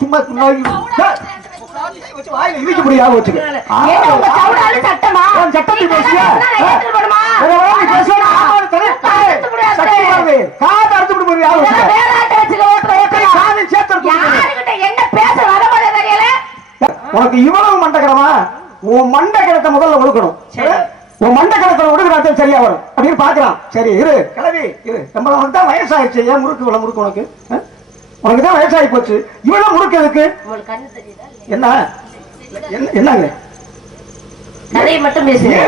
சும்மா வாயில இடிக்க முடியாது வச்சுக்க சட்டமா சட்டத்தை பேசியா காது அறுத்து விட முடியாது என்ன பேச வர தெரியல உனக்கு இவ்வளவு மண்டகரமா உன் மண்டகரத்தை முதல்ல ஒழுக்கணும் உன் மண்டகரத்தை ஒடுக்கிறாத்த சரியா வரும் அப்படின்னு பாக்கலாம் சரி இரு கிளவி இரு நம்ம தான் வயசாயிடுச்சு ஏன் முறுக்கு இவ்வளவு முறுக்கு உனக்கு உனக்கு தான் வயசாகி போச்சு இவ்வளவு முறுக்கு எதுக்கு என்ன என்னங்க கதையை மட்டும் பேசுங்க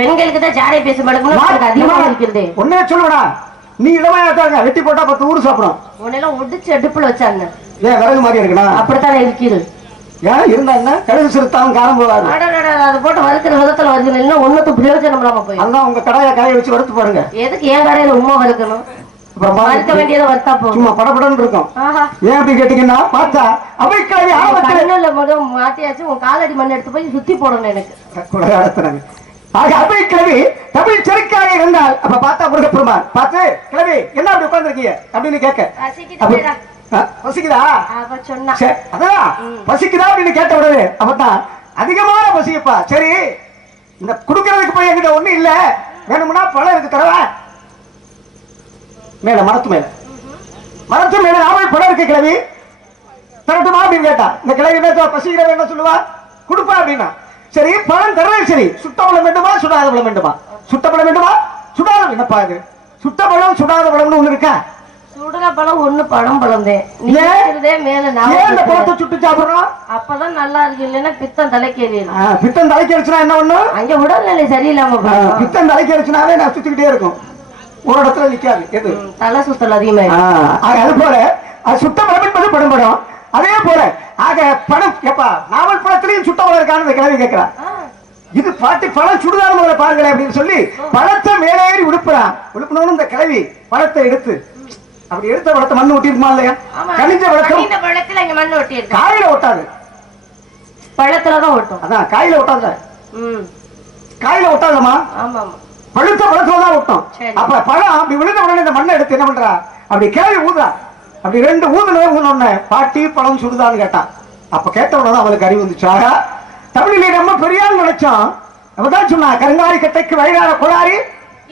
பெண்களுக்கு தான் ஜாடை பேச மாட்டேங்குது அதிகமா இருக்கிறது ஒன்னே சொல்லுடா நீ இடமாட்டாங்க வெட்டி போட்டா 10 ஊரு சாப்பிடும் உன்னெல்லாம் ஒடிச்சு அடுப்புல வச்சாங்க ஏன் விறகு மாதிரி இருக்குண்ணா அப்படித்தானே இருக்கிறது ஏன் இருந்தா என்ன கழுகு சிறுத்தாலும் காரம் போகாது அது போட்டு வறுக்கிற விதத்துல வருது இல்லைன்னா ஒன்னுக்கு பிரயோஜனம் இல்லாம போய் அதான் உங்க கடாய காய வச்சு வறுத்து பாருங்க எதுக்கு ஏன் கடையில உமா வறுக்கணும் வறுக்க வேண்டியதை வறுத்தா போகும் சும்மா படப்படன்னு இருக்கும் ஏன் அப்படி கேட்டீங்கன்னா பார்த்தா அவைக்கிழவி ஆபத்துல முதல் மாத்தியாச்சு உன் காலடி மண் எடுத்து போய் சுத்தி போடணும் எனக்கு ஆக அவைக்கிழவி தமிழ் செருக்காக இருந்தால் அப்ப பார்த்தா முருகப்பெருமான் பார்த்து கிழவி என்ன அப்படி உட்கார்ந்துருக்கீங்க அப்படின்னு கேட்க பசிக்குதா அதான் பசிக்குதா அப்படின்னு கேட்ட உடனே அப்பதான் அதிகமான பசியப்பா சரி இந்த குடுக்கறதுக்கு போய் என்கிட்ட ஒண்ணு இல்ல வேணும்னா பழம் இருக்கு தரவா மேல மரத்து மேல நாவல் பழம் இருக்கு கிழவி தரட்டுமா அப்படின்னு கேட்டா இந்த கிழவி என்ன பசிக்கிற என்ன சொல்லுவா கொடுப்பா அப்படின்னா சரி பழம் தரவே சரி சுட்ட பழம் வேண்டுமா சுடாத பழம் வேண்டுமா சுட்ட பழம் வேண்டுமா சுடாத என்னப்பா இது சுட்ட பழம் சுடாத பழம்னு ஒண்ணு இருக்கா சுடுற பழம் ஒண்ணு பழம் பழந்தே மேல பழத்தை சுட்டு சாப்பிடுறோம் அப்பதான் நல்லா இருக்கு இல்லைன்னா பித்தம் தலைக்கேறியும் பித்தம் தலைக்கேறிச்சுனா என்ன ஒண்ணு அங்க உடல்நிலை சரியில்லாம பித்தம் தலைக்கேறிச்சுனாவே நான் சுத்திக்கிட்டே இருக்கும் ஒரு இடத்துல நிக்காது எது தலை சுத்தல் அதிகமா அது போல அது சுட்ட பழம் என்பது படம் அதே போல ஆக படம் எப்பா நாவல் பழத்திலையும் சுட்ட பழம் இருக்கான்னு கிளவி கேட்கிறான் இது பாட்டி பழம் சுடுதான முதல்ல பாருங்களேன் அப்படின்னு சொல்லி பழத்தை மேலேறி உடுப்புறான் இந்த கிளவி பழத்தை எடுத்து அப்படி எடுத்த பழத்தை மண்ணு ஒட்டி இருக்குமா இல்லையா கனிஞ்ச பழத்துல இங்க மண்ணு ஒட்டி இருக்கு காயில ஒட்டாது பழத்துலதான் ஒட்டும் அதான் காயில ஒட்டாத காயில ஒட்டாதமா ஆமா பழுத்த பழத்துலதான் ஒட்டும் அப்ப பழம் அப்படி விழுந்த உடனே இந்த மண்ணை எடுத்து என்ன பண்றா அப்படி கேள்வி ஊதுறா அப்படி 2 ஊதுன பாட்டி பழம் சுடுதான்னு கேட்டான் அப்ப கேட்ட உடனே அவளுக்கு அறிவு வந்துச்சு ஆகா தமிழிலே நம்ம பெரியாள் நினைச்சோம் அவதான் சொன்னா கருங்காலி கட்டைக்கு வயதான கோளாரி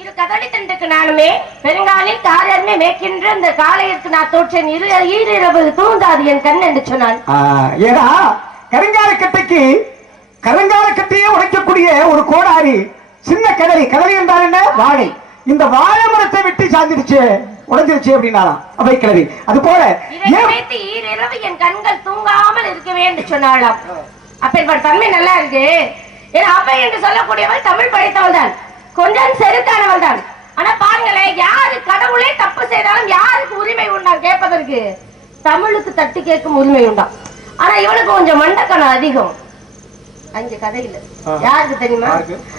இரு கதளி தண்டுக்கு நானுமே பெருங்காலில் காரமே மேற்கின்ற இந்த காலையிற்கு நான் தோற்றேன் ஈரிரவு தூங்காது என் கண் என்று சொன்னான் ஏன்னா கருங்காலி கட்டையே உடைக்கக்கூடிய ஒரு கோடாரி சின்ன கடலி என்றால் என்ன வாழை இந்த வாழை மரத்தை வெட்டி சாஞ்சிருச்சு உடைஞ்சிருச்சு அப்படின்னாலாம் அவை கிழவி அது போல ஈரிரவு என் கண்கள் தூங்காமல் இருக்கவே என்று சொன்னாலாம் அப்ப தன்மை நல்லா இருக்கு ஏன்னா அப்ப என்று சொல்லக்கூடியவள் தமிழ் படித்தவள் தான் கொஞ்சம் செருக்கானவள் தான் ஆனா பாருங்களேன் யாரு கடவுளே தப்பு செய்தாலும் யாருக்கு உரிமை உண்டா கேட்பதற்கு தமிழுக்கு தட்டி கேட்கும் உரிமை உண்டா ஆனா இவனுக்கு கொஞ்சம் மண்டக்கணம் அதிகம் அங்க கதையில யாருக்கு தெரியுமா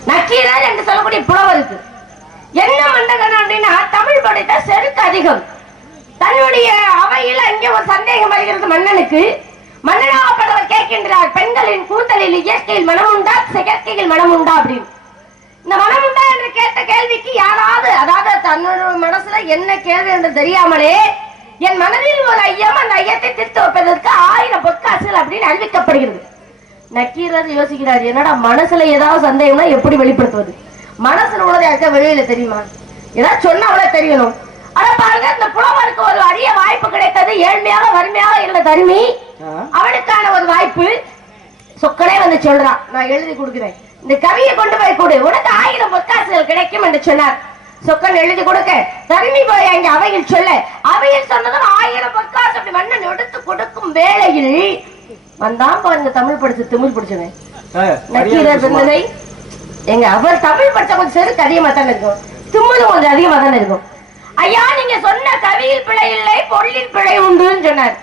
நக்கீரர் என்று சொல்லக்கூடிய புலவருக்கு என்ன மண்டக்கணம் அப்படின்னா தமிழ் படித்த செருக்கு அதிகம் தன்னுடைய அவையில் அங்கே ஒரு சந்தேகம் வருகிறது மன்னனுக்கு மன்னனாகப்பட்டவர் கேட்கின்றார் பெண்களின் கூந்தலில் இயற்கையில் மனம் உண்டா செயற்கையில் மனம் உண்டா அப்படின்னு இந்த மனம் உண்டா என்று கேட்ட கேள்விக்கு யாராவது அதாவது தன்னோட மனசுல என்ன கேள்வி என்று தெரியாமலே என் மனதில் ஒரு ஐயம் அந்த ஐயத்தை தீர்த்து வைப்பதற்கு 1000 பொற்காசுகள் அப்படின்னு அறிவிக்கப்படுகிறது நக்கீரர் யோசிக்கிறார் என்னடா மனசுல ஏதாவது சந்தேகம்னா எப்படி வெளிப்படுத்துவது மனசுல உள்ளதை யாருக்கா வெளியில தெரியுமா ஏதாவது சொன்னா அவ்வளவு தெரியணும் ஆனா பாருங்க இந்த புலவருக்கு ஒரு அரிய வாய்ப்பு கிடைத்தது ஏழ்மையாக வறுமையாக இருந்த தருமி அவனுக்கான ஒரு வாய்ப்பு சொக்கனே வந்து சொல்றான் நான் எழுதி கொடுக்கிறேன் இந்த கவியை கொண்டு போய் கொடு உனக்கு 1000 பொற்காசுகள் கிடைக்கும் என்று சொன்னார் சொக்கன் எழுதி கொடுக்க தருமி போய் அங்க அவையில் சொல்ல அவையில் சொன்னதும் 1000 பொற்காசு அப்படி மன்னன் எடுத்து கொடுக்கும் வேளையில் வந்தான் பாருங்க தமிழ் படிச்சு திமிழ் படிச்சவன் நக்கீரர் பின்னதை எங்க அவர் தமிழ் படிச்ச கொஞ்சம் செருக்கு அதிகமா தானே இருக்கும் திமிழும் கொஞ்சம் அதிகமா தானே இருக்கும் ஐயா நீங்க சொன்ன கவியில் பிழை இல்லை பொருளில் பிழை உண்டுன்னு சொன்னார்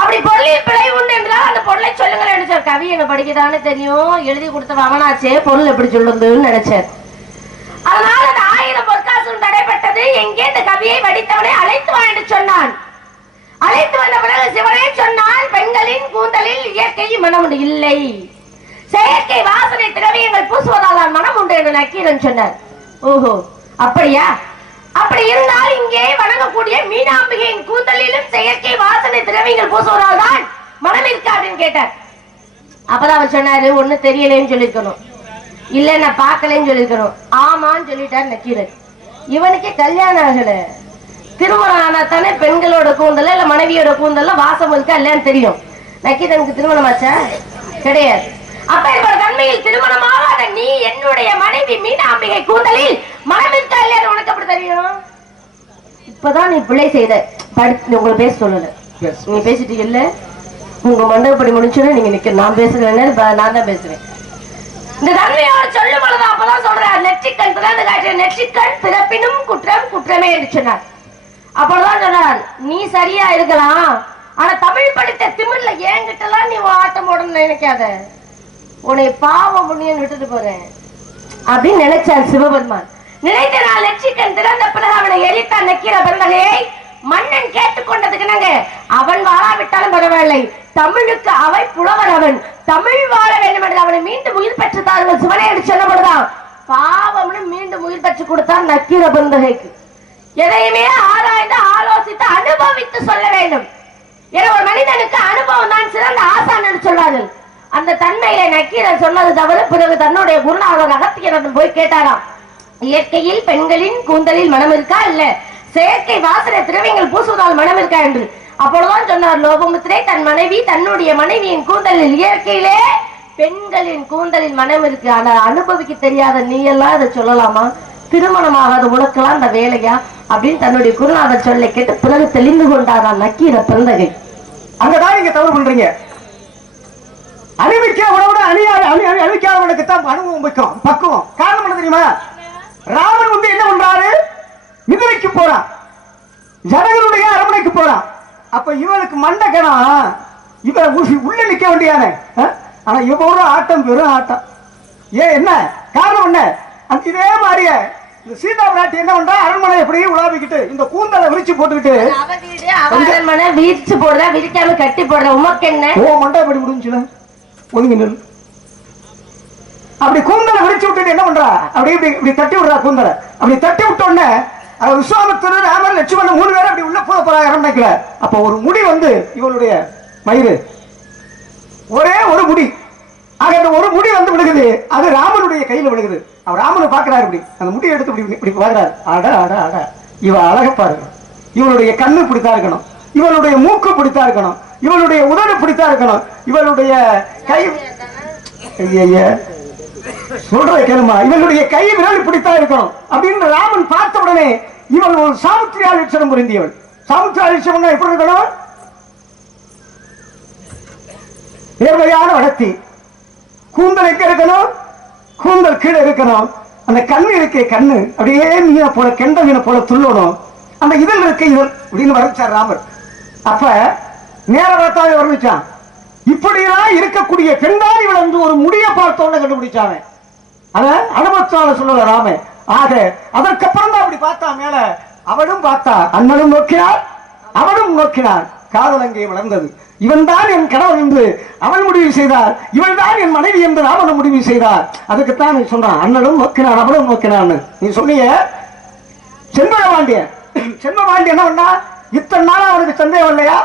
அப்படி பொருளில் பிழை உண்டு என்றால் அந்த பொருளை சொல்லுங்கள் சார் கவி என்ன படிக்கதானே தெரியும் எழுதி கொடுத்த அவனாச்சே பொருள் எப்படி சொல்லுதுன்னு நினைச்சார் அதனால அந்த 1000 பொற்காசும் தடைப்பட்டது எங்கே இந்த கவியை வடித்தவனை அழைத்து வா என்று சொன்னான் அழைத்து வந்த பிறகு சிவனே சொன்னான் பெண்களின் கூந்தலில் இயற்கை மனம் உண்டு இல்லை செயற்கை வாசனை திரவியங்கள் பூசுவதால் மனம் உண்டு என்று நக்கீரன் சொன்னார் ஓஹோ அப்படியா அப்படி இருந்தால் இங்கே வணங்கக்கூடிய மீனாம்பிகையின் கூந்தலிலும் செயற்கை வாசனை திரவியங்கள் பூசுவதால் தான் மனம் இருக்கா அப்படின்னு கேட்டார். அப்பதான் அவர் சொன்னாரு, ஒண்ணு தெரியலன்னு சொல்லிருக்கணும், இல்ல நான் பாக்கலன்னு சொல்லிருக்கணும். ஆமான்னு சொல்லிட்டார் நக்கீரன். இவனுக்கே கல்யாணம் ஆகல, திருமணம் ஆனா தானே பெண்களோட கூந்தல இல்ல மனைவியோட கூந்தல்ல வாசம் இருக்கா இல்லையான்னு தெரியும். நக்கீரனுக்கு திருமணம் ஆச்சா? கிடையாது. அப்ப என்னோட தன்மையில் திருமணமாகாத நீ என்னுடைய மனைவி மீனாம்பிகை கூந்தலில் மனம் இருக்கா இல்லையா உனக்கு அப்படி தெரியும்? இப்பதான் நீ பிள்ளை செய்த உங்களை பேச சொல்லல, நீங்க பேசிட்டீங்க இல்ல, உங்க மண்டபப்படி முடிச்சுன்னு நீங்க நிக்க, நான் பேசுறேன், நான் தான் பேசுறேன். இந்த தன்மையோட சொல்லும் பொழுது அப்பதான் சொல்றார், நெற்றிக்கண் திறந்து காட்டிய நெற்றிக்கண் பிறப்பினும் குற்றம் குற்றமே என்று சொன்னார். அப்பதான் சொன்னார், நீ சரியா இருக்கலாம், ஆனா தமிழ் படித்த திமிர்ல ஏங்கிட்ட எல்லாம் நீ ஆட்டம் போடணும்னு நினைக்காத, உன்னை பாவம் புண்ணியம் விட்டுட்டு போறேன் அப்படின்னு நினைச்சார் சிவபெருமான். நினைத்த நாள் நெற்றிக்கண் திறந்த பிறகு அவனை எரித்தான் நக்கீர பிறந்தகையை. மன்னன் கேட்டுக்கொண்டதுக்கு நாங்க அவன் வாழாவிட்டாலும் பரவாயில்லை, தமிழுக்கு அவை புலவர், அவன் தமிழ் வாழ வேண்டும் என்று அவனை மீண்டும் உயிர் பெற்று தாருங்கள் சிவனே என்று சொல்லப்படுதான். பாவம்னு மீண்டும் உயிர் பெற்று கொடுத்தார் நக்கீர பிறந்தகைக்கு. எதையுமே ஆராய்ந்து ஆலோசித்து அனுபவித்து சொல்ல வேண்டும். ஏன்னா ஒரு மனிதனுக்கு அனுபவம் தான் சிறந்த ஆசான் என்று சொல்வார்கள். அந்த தன்மையில நக்கீரன் சொன்னது தவிர பிறகு தன்னுடைய குருநாதர் அகத்தியரிடம் போய் கேட்டாராம், இயற்கையில் பெண்களின் கூந்தலில் மனம் இருக்கா இல்ல செயற்கை வாசனை திரவியங்கள் பூசுவதால் மனம் இருக்கா என்று. அப்பொழுதுதான் சொன்னார் லோபமுத்திரை, தன் மனைவி தன்னுடைய மனைவியின் கூந்தலில் இயற்கையிலே பெண்களின் கூந்தலில் மனம் இருக்கு, ஆனால் அனுபவிக்க தெரியாத நீ எல்லாம் இதை சொல்லலாமா? திருமணமாகாத உனக்கெல்லாம் அந்த வேலையா அப்படின்னு தன்னுடைய குருநாதர் சொல்லை கேட்டு பிறகு தெளிந்து கொண்டாராம் நக்கீர பிறந்தகை. அங்கதான் நீங்க தவறு பண்றீங்க. அணிவிக்க உணவோட அணிவிக்காதவனுக்கு தான் அனுபவம் வைக்கும் பக்குவம். காரணம் என்ன தெரியுமா? ராமன் வந்து என்ன பண்றாரு, மிதிரைக்கு போறான், ஜனகருடைய அரண்மனைக்கு போறான். அப்ப இவனுக்கு மண்டக்கணம், இவன் உள்ள நிக்க வேண்டியான, ஆனா இவனோட ஆட்டம் பெரும் ஆட்டம். ஏன் என்ன காரணம்? என்ன இதே மாதிரியே சீதா பிராட்டி என்ன பண்றா, அரண்மனை எப்படி உலாவிக்கிட்டு இந்த கூந்தலை விரிச்சு போட்டுக்கிட்டு அரண்மனை விரிச்சு போடுற, விரிக்காம கட்டி போடுற, உமக்கு என்ன? ஓ மண்டபடி முடிஞ்சுல ஒதுங்கி நில். அப்படி கூந்தலை விரிச்சு விட்டுட்டு என்ன பண்றா, அப்படி இப்படி தட்டி விடுறா கூந்தலை. அப்படி தட்டி விட்ட உடனே விஸ்வாமித்திரர், ராமர், லட்சுமணன் 3 பேரும் அப்படி உள்ள போக போறாங்க அரண்மனைக்குள்ள. அப்ப ஒரு முடி வந்து இவளுடைய மயிறு, ஒரே ஒரு முடி, ஆக அந்த ஒரு முடி வந்து விழுகுது, அது ராமனுடைய கையில விழுகுது. அவர் ராமனை பாக்குறாரு, இப்படி அந்த முடியை எடுத்து இப்படி பாக்குறாரு. அட அட அட, இவ அழக பாருங்க, இவளுடைய கண்ணு பிடித்தா இருக்கணும், இவளுடைய மூக்கு பிடித்தா இருக்கணும், இவளுடைய உதடு பிடித்தா இருக்கணும், இவளுடைய கை சொல்ற கேளுமா, இவளுடைய கை விரல் பிடித்தா இருக்கணும் அப்படின்னு ராமன் பார்த்த உடனே இவள் ஒரு சாமுத்திரியாலட்சணம் புரிந்தியவள். சாமுத்திரியாலட்சணம் எப்படி இருக்கணும்? நேர்மையான வளர்த்தி, கூந்தல் எங்க இருக்கணும், கூந்தல் கீழே இருக்கணும், அந்த கண்ணு இருக்கே கண்ணு அப்படியே மீனை போல கெண்ட மீனை போல துள்ளணும், அந்த இதழ் இருக்க இதழ் அப்படின்னு வர்ணிச்சார் ராமர். அப்ப நேர பார்த்தாவே வர்ணிச்சான். இப்படியெல்லாம் இருக்கக்கூடிய பெண்தான் இவள் வந்து ஒரு முடிய பார்த்தோன்னு கண்டுபிடிச்சாங்க. அத அனுபவத்தால சொல்லல ராம. ஆக அதற்கப்புறம் தான் அப்படி பார்த்தா மேல, அவளும் பார்த்தா, அண்ணனும் நோக்கினார், அவளும் நோக்கினார். காதல் அங்கே வளர்ந்தது. இவன் தான் என் கணவன் என்று அவள் முடிவு செய்தார், இவள் தான் என் மனைவி என்று ராமனும் முடிவு செய்தார். அதுக்குத்தான் நீ சொன்னான், அண்ணனும் நோக்கினான் அவளும் நோக்கினான். நீ சொன்னீங்க செண்பகபாண்டியன். செண்பகபாண்டியன் என்ன பண்ணா, இத்தனை நாள் அவனுக்கு சந்தேகம் இல்லையா,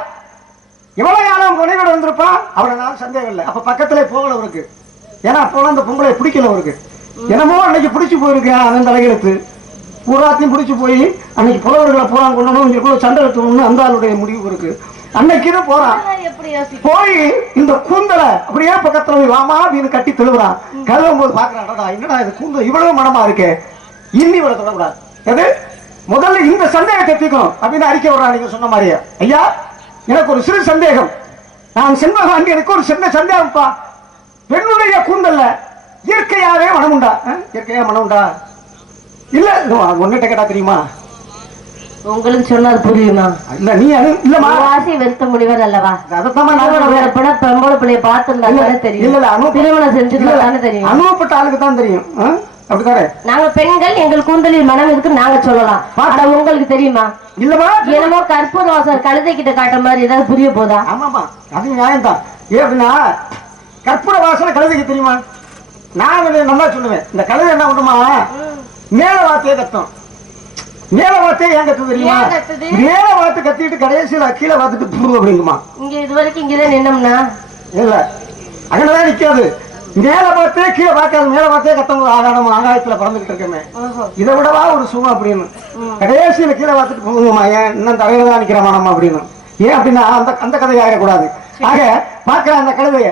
எவ்வளவு நாளும் மனைவியோட வந்திருப்பான், அவளை நாள் சந்தேகம் இல்லை. அப்ப பக்கத்திலே போகல அவருக்கு, ஏன்னா அப்போ அந்த பொம்பளை பிடிக்கல அவருக்கு. என்னமோ அன்னைக்கு பிடிச்சு போயிருக்கேன், அவன் தலையெழுத்து பூராத்தையும் பிடிச்சு போய் அன்னைக்கு புலவர்களை போறான் கொள்ளணும், இவங்களுக்குள்ள சண்டை எடுத்துக்கணும்னு அந்த ஆளுடைய முடிவு இருக்கு. அன்னைக்கு போறான், போய் இந்த கூந்தலை அப்படியே பக்கத்துல போய் வாமா அப்படின்னு கட்டி தெழுவுறான். கழுவும் போது பாக்குறான், என்னடா இது கூந்தல் இவ்வளவு மனமா இருக்கு, இன்னி விட தொடக்கூடாது, எது முதல்ல இந்த சந்தேகத்தை தீர்க்கணும் அப்படின்னு அறிக்கை விடுறான். நீங்க சொன்ன மாதிரியே, ஐயா எனக்கு ஒரு சிறு சந்தேகம், நான் செண்பகபாண்டி எனக்கு ஒரு சின்ன சந்தேகம்ப்பா, பெண்ணுடைய கூந்தல்ல இயற்கையாவே மனம் உண்டா? இயற்கையா மனம் உண்டா? இல்ல ஒன்னுட்ட கேட்டா தெரியுமா? உங்களுக்கு சொன்னது புரியுமா? இல்ல நீ இல்லமா வாசி வெறுத்த முடிவர் அல்லவா? பொம்பளை பிள்ளைய பார்த்திருந்தாலே தெரியும். இல்ல திருமணம் செஞ்சுதானே தெரியும், அனுபவப்பட்ட ஆளுக்கு தான் தெரியும். அப்படித்தானே நாங்க பெண்கள் எங்கள் கூந்தலில் மனம் இருக்கு நாங்க சொல்லலாம், உங்களுக்கு தெரியுமா? இல்லமா என்னமோ கற்பூர வாசல் கழுதை கிட்ட காட்ட மாதிரி ஏதாவது புரிய போதா? ஆமாமா அது நியாயம் தான். ஏன் அப்படின்னா கற்பூர வாசனை கழுதைக்கு தெரியுமா? நான் நல்லா சொல்லுவேன், இந்த கழுதை என்ன பண்ணுமா, மேல வார்த்தையை கத்தும், மேல வார்த்தை ஏன் கத்து தெரியுமா? மேல வார்த்தை கத்திட்டு கடைசியில கீழே பார்த்துட்டு புரு அப்படிங்குமா. இங்க இது வரைக்கும் இங்கதான் நின்னோம்னா இல்ல அங்கதான் நிக்காது. மேல பார்த்தே கீழே பார்க்காது. மேல பார்த்தே கத்தவங்க ஆகாரம் ஆகாயத்துல பறந்துகிட்டு இருக்கமே, இதை விடவா ஒரு சும்மா அப்படின்னு கடைசியில கீழே பார்த்துட்டு போகுமா. ஏன் இன்னும் தலையில தான் நிக்கிறமா நம்ம அப்படின்னு. ஏன் அப்படின்னா அந்த அந்த கதையை ஆகக்கூடாது. ஆக பாக்குற அந்த கழுதைய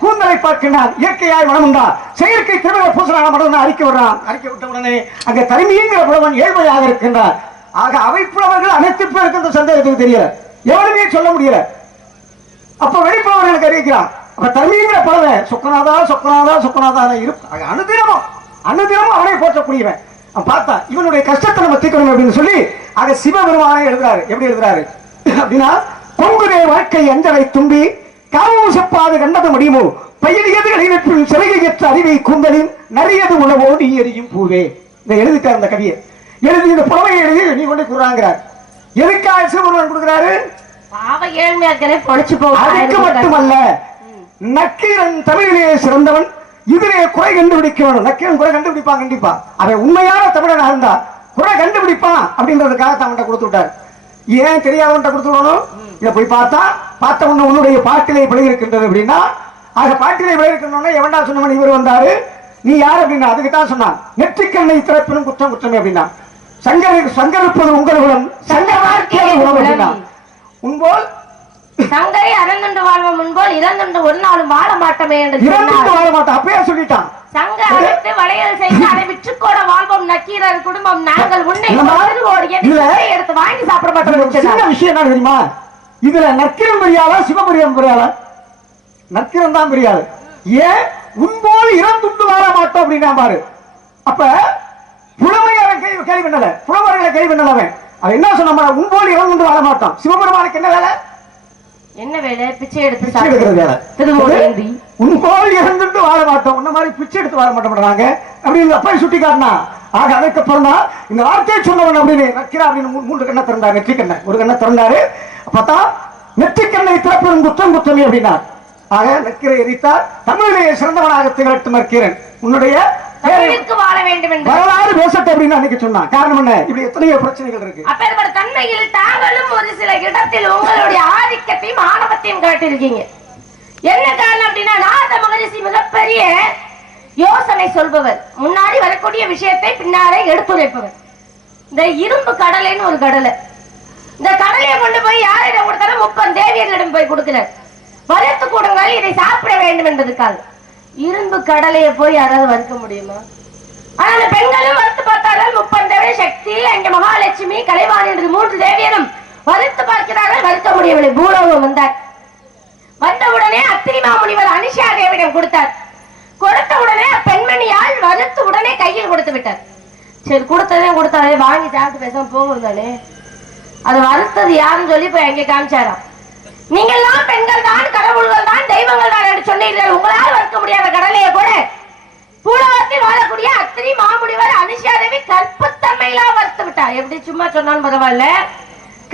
கூந்தலை பார்க்கின்றான். இயற்கையாய் மனமுண்டா செயற்கை திருவிழா பூசலான மனம் அறிக்கை விடுறான். அறிக்கை விட்ட உடனே அங்க தனிமைங்கிற புலவன் ஏழ்மையாக இருக்கின்றார். ஆக அவை புலவர்கள் அனைத்து பேருக்கு இந்த சந்தேகத்துக்கு தெரியல, எவனுமே சொல்ல முடியல. அப்ப வெளிப்புறவர்களுக்கு அறிவிக்கிறான். அப்ப தனிமைங்கிற புலவன் சொக்கநாதா சொக்கநாதா சொக்கநாதா இருப்பான். அனுதினமும் அவனை போற்றக்கூடியவன். பார்த்தா இவனுடைய கஷ்டத்தை நம்ம தீர்க்கணும் அப்படின்னு சொல்லி ஆக சிவபெருமானை எழுதுறாரு. எப்படி எழுதுறாரு அப்படின்னா, கொங்குதே வாழ்க்கை அஞ்சலை தும்பி காவூசப்பாது கண்டது முடியுமோ பயிரியது இணைப்பில் சிறகையற்ற அறிவை கூந்தலின் நிறையது உணவோ நீ எரியும் பூவே. இதை எழுதிட்டார் அந்த கவியை. எழுதி இந்த புலவையை எழுதி நீ கொண்டு கூறாங்கிறார். எதுக்காக சிவபெருமான் கொடுக்கிறாரு? அதுக்கு மட்டுமல்ல, நக்கீரன் தமிழிலே சிறந்தவன், இதிலே குறை கண்டுபிடிக்க வேணும். நக்கீரன் குறை கண்டுபிடிப்பான் கண்டிப்பா. அவன் உண்மையான தமிழனா இருந்தா குறை கண்டுபிடிப்பான் அப்படின்றதுக்காக அவன்கிட்ட கொடுத்து விட்டார். ஏன் தெரியாதவன்கிட்ட கொடுத்து விடணும்? இதை போய் பார்த்த உடனே உன்னுடைய பாட்டிலே விளை இருக்கின்றது அப்படின்னா, ஆக பாட்டிலே விளை இருக்கின்றோன்னா எவன்டா சொன்னவன் இவர் வந்தாரு, நீ யார் அப்படின்னா அதுக்கு தான் சொன்னான். நெற்றிக்கண்ணை திறப்பினும் குற்றம் குற்றமே அப்படின்னா, சங்கரிப்பது உங்கள் குலம் சங்கராக்கிய உணவு அப்படின்னா, உன்போல் சங்கரை அறந்துண்டு வாழ்வோம் முன்போல் இறந்துண்டு ஒரு நாளும் வாழ மாட்டோமே என்று வாழ மாட்டோம் அப்பயே சொல்லிட்டான். சங்க அழைத்து வளையல் செய்து அதை விற்றுக்கோட வாழ்வோம் நக்கீரர் குடும்பம் நாங்கள் உன்னை எடுத்து வாங்கி சாப்பிட மாட்டோம். சின்ன விஷயம் என்ன தெரியுமா? இதுல நக்கீரன் பெரியாளா சிவபெரியான் பெரியாளா? நக்கீரன் தான் பெரியாள். ஏன் உன்போல் இறந்துண்டு வாழ மாட்டோம் அப்படின்னா பாரு. அப்ப புலமையாள கேள்வி பண்ணல, புலவர்களை கேள்வி பண்ணலவன் அவன் என்ன சொன்ன, உன்போல் இறந்துண்டு வாழ மாட்டோம். சிவபெருமானுக்கு என்ன வேலை? என்ன வேலை? பிச்சை எடுத்து உன்போல் இறந்துட்டு வாழ மாட்டோம், உன்ன மாதிரி பிச்சை எடுத்து வாழ மாட்டோம்ன்றாங்க அப்படின்னு அப்பா சுட்டி காட்டினா. ஆக அதுக்கப்புறம் தான் இந்த வார்த்தையை சொன்னவன் அப்படின்னு நக்கீரா அப்படின்னு 3 கண்ணை திறந்தாரு. நெற்றிக்கண்ணை ஒரு கண்ணை திறந்தாரு. அப்பா நெற்றிக்கண்ணை திறப்பெரும் குற்றம் குற்றமே அப்படின்னா, ஆக நக்கீரை எரித்தார். தமிழிலேயே சிறந்தவனாக திகழட்டும் நக்கீரன், உன்னுடைய வாழ வேண்டும் என்று வரலாறு பேசட்டு அப்படின்னு அன்னைக்கு சொன்னான். காரணம் என்ன? இப்படி எத்தனையோ பிரச்சனைகள் இருக்கு. அப்பேற்பட்ட தன்மையில் தாங்களும் ஒரு சில இடத்தில் உங்களுடைய ஆதிக்கத்தையும் ஆணவத்தையும் காட்டியிருக்கீங்க. என்ன காரணம் அப்படின்னா, நாரத மகரிஷி மிகப்பெரிய யோசனை சொல்பவர், முன்னாடி வரக்கூடிய விஷயத்தை பின்னாலே எடுத்துரைப்பவர். இந்த இரும்பு கடலைன்னு ஒரு கடலை, இந்த கடலையை கொண்டு போய் யாரிடம் கொடுத்தாலும் 30 தேவியர்களிடம் போய் கொடுக்கிறார். வறுத்து கொடுங்கள், இதை சாப்பிட வேண்டும் என்பதற்காக. இரும்பு கடலையை போய் யாராவது வறுக்க முடியுமா? ஆனா பெண்களும் வறுத்து பார்த்தார்கள். 30 தேவியர் சக்தி, அங்க மகாலட்சுமி, கலைவாணி என்று 3 தேவியரும் வறுத்து பார்க்கிறார்கள், வறுக்க முடியவில்லை. பூலோகம் வந்தார். வந்தவுடனே அத்திரி மாமுனிவர் அனிஷா தேவியிடம் கொடுத்தார். கொடுத்த உடனே பெண்மணியால் வறுத்து உடனே கையில் கொடுத்து விட்டார். சரி கொடுத்தாலே வாங்கி சாப்பிட்டு பேசாம போகும் தானே. அது வறுத்தது யாருன்னு சொல்லி போய் அங்கே காமிச்சாராம். நீங்கள்லாம் பெண்கள் தான், கடவுள்கள் தான், தெய்வங்கள் தான் என்று சொன்னீர்கள். உங்களால் வறுக்க முடியாத கடலையை கூட பூலோகத்தில் வாழக்கூடிய அத்திரி மாமுனிவர் அனிஷா தேவி கற்புத்தன்மையிலா வறுத்து விட்டார். எப்படி சும்மா சொன்னாலும் பரவாயில்ல,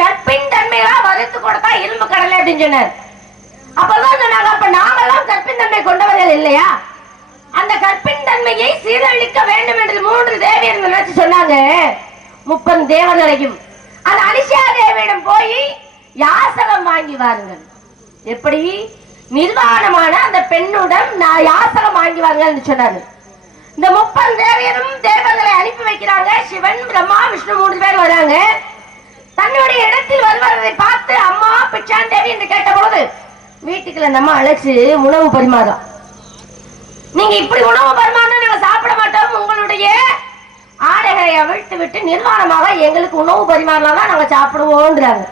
கற்பின் தன்மையிலா வறுத்து கொடுத்தா இரும்பு கடலை அப்படின்னு சொன்னார். அப்பதான் சொன்னாங்க, அப்ப நாமெல்லாம் கற்பின் தன்மை கொண்டவர்கள் இல்லையா? அந்த கற்பின் தன்மையை சீரழிக்க வேண்டும் என்று 3 தேவியர்கள் நினைச்சு சொன்னாங்க. 30 தேவர்களையும் அந்த அனிஷா தேவியிடம் போய் யாசகம் வாங்கி வாருங்கள். எப்படி? நிர்வாணமான அந்த பெண்ணுடன் யாசகம் வாங்கி வாருங்கள் சொன்னாரு. இந்த 30 தேவியரும் தேவர்களை அனுப்பி வைக்கிறாங்க. சிவன், பிரம்மா, விஷ்ணு 3 பேர் வராங்க. தன்னுடைய இடத்தில் வருவதை பார்த்து அம்மா பிச்சான் தேவி என்று கேட்ட பொழுது வீட்டுக்குள்ள நம்ம அழைச்சு உணவு பரிமாறும். நீங்க இப்படி உணவு பரிமாறினா நாங்க சாப்பிட மாட்டோம், உங்களுடைய ஆடைகளை அவிழ்த்து விட்டு நிர்வாணமாக எங்களுக்கு உணவு பரிமாறலாம் நாங்க சாப்பிடுவோம்ன்றாங்க.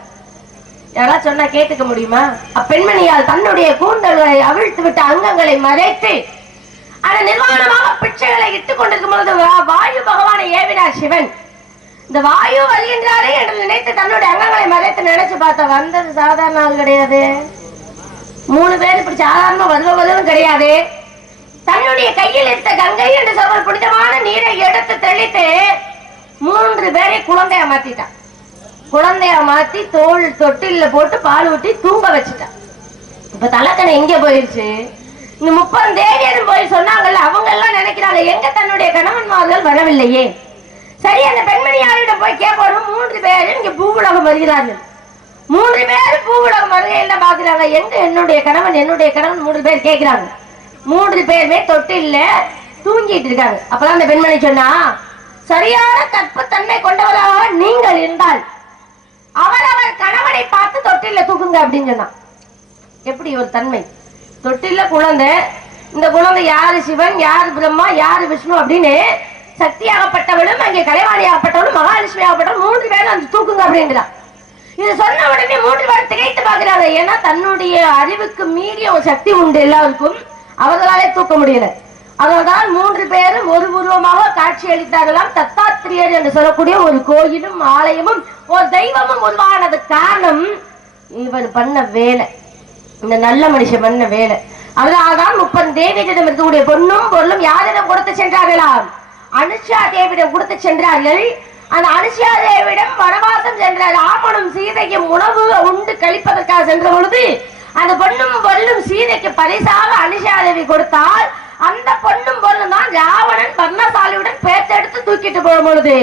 யாராவது சொன்னா கேட்டுக்க முடியுமா? அப்பெண்மணியால் தன்னுடைய கூந்தல்களை அவிழ்த்து விட்டு அங்கங்களை மறைத்து அந்த நிர்வாணமாக பிச்சைகளை இட்டுக் கொண்டிருக்கும் பொழுது வாயு பகவானை ஏவினார் சிவன். இந்த வாயு வருகின்றாரே என்று நினைத்து தன்னுடைய அங்கங்களை மறைத்து நினைச்சு பார்த்தா வந்தது சாதாரண ஆள் கிடையாது. 3 பேர் இப்படி சாதாரண வருவதும் கிடையாது. தன்னுடைய கையில் இருந்த கங்கை என்று சொல்ற புனிதமான நீரை எடுத்து தெளித்து 3 பேரை குழந்தையா மாத்திட்டான். குழந்தையா மாத்தி தொட்டில போட்டு பால் ஊட்டி தூங்க வச்சுட்டான். இப்ப தலைக்கணை எங்க போயிருச்சு? இந்த 30 தேதின்னு போய் சொன்னாங்கல்ல, அவங்க எல்லாம் நினைக்கிறாங்க எங்க தன்னுடைய கணவன்மார்கள் வரவில்லையே. சரி, அந்த பெண்மணியாரிடம் போய் கேட்போம். 3 பேரும் இங்க பூவுலகம் வருகிறார்கள். 3 பேர் பூவுலகம் வருகையில பாக்குறாங்க, எங்க என்னுடைய கணவன் 3 பேர் கேட்கிறாங்க. 3 பேருமே தொட்டில்ல தூங்கிட்டு இருக்காங்க. அப்பதான் அந்த பெண்மணி சொன்னா, சரியான கற்புத்தன்மை கொண்டவராக நீங்கள் இருந்தால் அவரவர் கணவனை பார்த்து தொட்டில்ல தூக்குங்க அப்படின்னு சொன்னா. எப்படி ஒரு தன்மை! தொட்டில்ல குழந்தை, இந்த குழந்தை யாரு சிவன், யாரு பிரம்மா, யாரு விஷ்ணு அப்படின்னு சக்தியாகப்பட்டவளும் அங்கே கலைவாணியாகப்பட்டவளும் மகாலட்சுமி ஆகப்பட்டவளும் 3 பேரும் அந்த தூக்குங்க அப்படின்றான். இது சொன்ன உடனே 3 பேர் திகைத்து பார்க்கிறாங்க. ஏன்னா தன்னுடைய அறிவுக்கு மீறிய ஒரு சக்தி உண்டு எல்லாருக்கும், அவர்களாலே தூக்க முடியல. அதனால்தான் 3 பேரும் ஒரு உருவமாக காட்சி அளித்தார்களாம். தத்தாத்திரியர் என்று சொல்லக்கூடிய ஒரு கோயிலும் ஆலயமும் ஒரு தெய்வமும் உருவானது காரணம் இவர் பண்ண வேலை, இந்த நல்ல மனுஷன் பண்ண வேலை. அதனால்தான் 30 தேவியிடம் இருக்கக்கூடிய பொண்ணும் பொருளும் யாரிடம் கொடுத்து சென்றார்களாம்? அனுஷா தேவியிடம் கொடுத்து சென்றார்கள். அந்த அனுஷா தேவியிடம் வனவாசம் சென்ற ராமனும் சீதையும் உணவு உண்டு கழிப்பதற்காக சென்ற பொழுது அந்த பொண்ணும் பொருளும் சீதைக்கு பரிசாக அனுஷா தேவி கொடுத்தால், அந்த பொண்ணும் பொருளும் தான் ராவணன் பர்ணசாலியுடன் பேச்செடுத்து தூக்கிட்டு போகும் பொழுது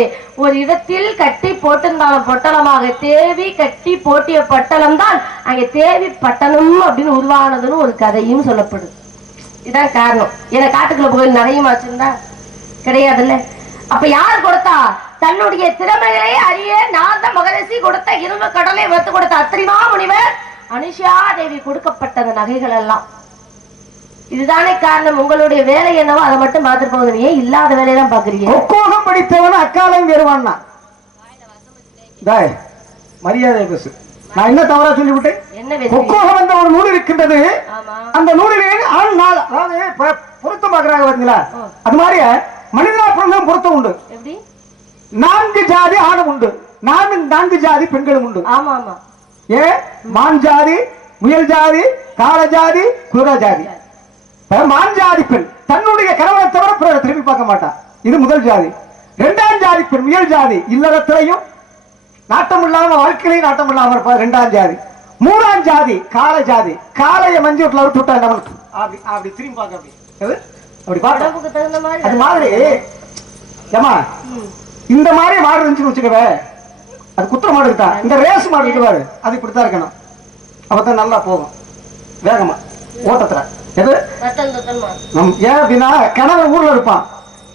ஒரு இடத்தில் கட்டி போட்டிருந்தாலும் பொட்டலமாக தேவி கட்டி போட்டிய பட்டலம் தான் அங்கே தேவி பட்டணம் அப்படின்னு உருவானதுன்னு ஒரு கதையும் சொல்லப்படுது. இதான் காரணம். ஏன்னா காட்டுக்குள்ள போய் நிறைய வச்சிருந்தா கிடையாதுல்ல. அப்ப யார் கொடுத்தா? தன்னுடைய திறமைகளை அறிய நாத மகரிஷி கொடுத்த இரும்பு கடலை வைத்து கொடுத்த அத்திரிமா முனிவர் அனுஷா தேவி கொடுக்கப்பட்டது நகைகள் எல்லாம். இதுதானே காரணம். உங்களுடைய வேலை என்னவோ அதை மட்டும் பார்த்துட்டு போகுது. ஏன் இல்லாத வேலையெல்லாம் பாக்குறீங்க? ஒக்கோகம் படித்தவன அக்காலம் வருவான்னா மரியாதை பேசு. நான் என்ன தவறா சொல்லிவிட்டேன்? ஒக்கோகம் என்ற ஒரு நூல் இருக்கின்றது. அந்த நூலிலே ஆண் நாள், அதாவது பொருத்தம் பாக்குறாங்க பாத்தீங்களா, அது மாதிரி மனிதனா பிறந்தவன் பொருத்தம் உண்டு. 4 ஜாதி ஆணும் உண்டு, 4 ஜாதி பெண்களும் உண்டு. ஆமா ஆமா. மான் ஜாதி, முயல் ஜாதி, கால ஜாதி, குதிரை ஜாதி. மான் ஜாதி பெண் தன்னுடைய கணவனை தவிர பிறரை திரும்பி பார்க்க மாட்டா. இது முதல் ஜாதி. 2ஆம் ஜாதி பெண் முயல் ஜாதி, இல்லறத்திலையும் நாட்டம் இல்லாம வாழ்க்கையிலையும் நாட்டம் இல்லாம இருப்பா 2ஆம் ஜாதி. 3ஆம் ஜாதி கால ஜாதி. காலைய மஞ்சு வீட்டுல விட்டு விட்டா அப்படி அப்படி திரும்பி பார்க்க அப்படி பார்க்க. அது மாதிரி ஏமா இந்த மாதிரி மாடு இருந்துச்சுன்னு வச்சுக்கவே, அது குத்துற மாடு இருக்கா, இந்த ரேஸ் மாடு இருக்குவாரு, அது இப்படித்தான் இருக்கணும். அப்பதான் நல்லா போகும் வேகமா ஓட்டத்துல. எது ஏன் அப்படின்னா கணவன் ஊர்ல இருப்பான்.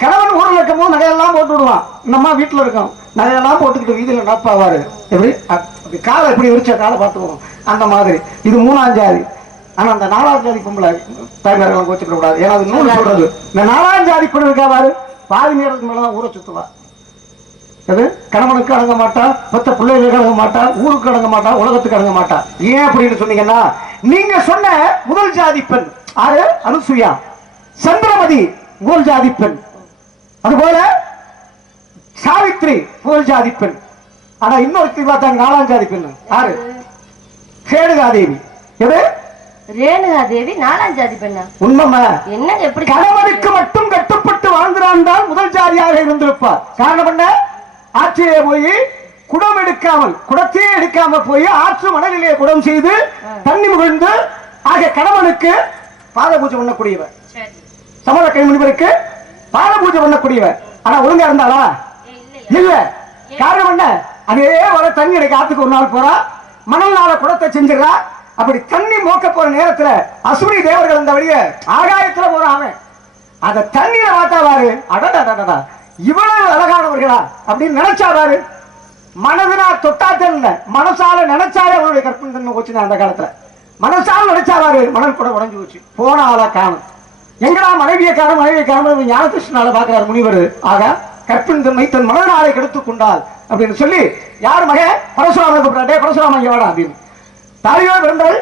கணவன் ஊர்ல இருக்கும் போது நகையெல்லாம் போட்டு விடுவான். நம்ம வீட்டுல இருக்கோம், நகையெல்லாம் போட்டுக்கிட்டு வீதியில நப்பாவாரு. எப்படி அப்படி காலை எப்படி விரிச்ச காலை பார்த்துக்குவோம் அந்த மாதிரி. இது 3ஆம் ஜாதி. ஆனா அந்த 4ஆம் ஜாதி பொம்பளை தாய்மார்கள் வச்சுக்க கூடாது. ஏன்னா அது நூல் சொல்றது. இந்த 4ஆம் ஜாதி பொண்ணு இருக்காவாரு பாதி நேரத்துக்கு மேலதான் ஊரை சுத்துவா. அது கணவனுக்கு அடங்க மாட்டா, மொத்த பிள்ளைகளுக்கு அடங்க மாட்டா, ஊருக்கு அடங்க மாட்டா, உலகத்துக்கு அடங்க மாட்டா. ஏன் அப்படின்னு சொன்னீங்கன்னா, நீங்க சொன்ன முதல் ஜாதி பெண் ஆறு அனுசுயா, சந்திரமதி முதல் ஜாதி பெண், அதுபோல சாவித்ரி முதல் ஜாதி பெண். ஆனா இன்னொரு பார்த்தாங்க 4ஆம் ஜாதி பெண் ஆறு ரேணுகாதேவி. எது ரேணுகா தேவி 4ஆம் ஜாதி பெண்ணா? உண்மை. என்ன எப்படி கணவனுக்கு மட்டும் கட்டுப்பட்டு வாழ்ந்திருந்தால் முதல் ஜாதியாக இருந்திருப்பார். காரணம் என்ன? ஆற்றிலே போய் குடம் எடுக்காமல், குடத்தையே எடுக்காம போய் ஆற்று மணலிலே குடம் செய்து தண்ணி முகழ்ந்து ஆகிய கணவனுக்கு பாத பூஜை பண்ணக்கூடியவர், சமண கைமுனிவருக்கு பாத பூஜை பண்ணக்கூடியவர். ஆனா ஒழுங்கா இருந்தாளா? இல்ல. காரணம் என்ன? அதே வர தண்ணி எடுக்க ஆத்துக்கு ஒரு நாள் போறா, மணல்னால குடத்தை செஞ்சிடறா. அப்படி தண்ணி மோக்க போற நேரத்துல அசுரி தேவர்கள் அந்த வழிய ஆகாயத்துல போறான். அத தண்ணீரை பார்த்தாவாரு, அடடா இவ்வளவு அழகானவர்களா அப்படின்னு நினைச்சாவாரு. மனதினா தொட்டாத்தல் இல்ல, மனசால நினைச்சாலே அவருடைய கற்பனை தன்மை போச்சுன்னா அந்த காலத்துல. மனசால நினைச்சாவாரு, மணல் கூட உடஞ்சு போச்சு, போன ஆளா காணும். எங்கடா மனைவியை காணும் ஞானகிருஷ்ணனால பாக்குறாரு முனிவர். ஆக கற்பின் தன்மை தன் மனதினாலே கெடுத்துக் கொண்டாள் அப்படின்னு சொல்லி யாரு மக பரசுராமன் கூப்பிட்டாட்டே, பரசுராமன் இங்க வாடா அப்படின்னு. தாயோடு பிறந்தவள்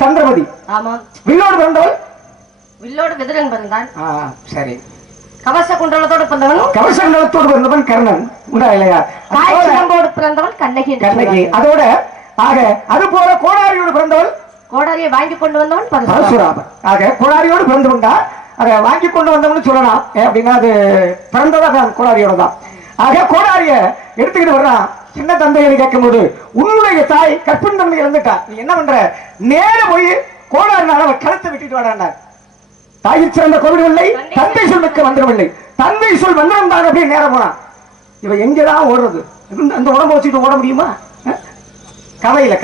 சந்திரமதி. ஆமா. வில்லோடு பிறந்தவள் வில்லோடு விதுரன் பிறந்தான். சரி. கவச குண்டலத்தோடு பிறந்தவன் கவச குண்டலத்தோடு பிறந்தவன் கர்ணன். உண்டா இல்லையா? காய்ச்சலம்போடு பிறந்தவள் கண்ணகி. கண்ணகி. அதோட ஆக அது போல கோடாரியோடு பிறந்தவள், கோடாரியை வாங்கி கொண்டு வந்தவன் பரசுராமன். ஆக கோடாரியோடு பிறந்து கொண்டா, அதை வாங்கி கொண்டு வந்தவன்னு சொல்லலாம். அப்படின்னா அது பிறந்ததா கோடாரியோட தான். ஆக கோடாரிய எடுத்துக்கிட்டு வர்றான். சின்ன தந்தையை கேட்கும் போது, உன்னுடைய தாய் கற்பின் தன்மை இழந்துட்டா, நீ என்ன பண்ற? நேர போய் கோடாரினால கழுத்தை விட்டுட்டு வாடாண்டார். தாயில் சிறந்த கோவிடவில்லை, தந்தை சொல்லுக்கு வந்துடவில்லை. தந்தை சொல் வந்துடும் தான் அப்படியே நேரம் போனா இவ எங்கதான் ஓடுறது? அந்த உடம்பு வச்சுட்டு ஓட முடியுமா? கதையில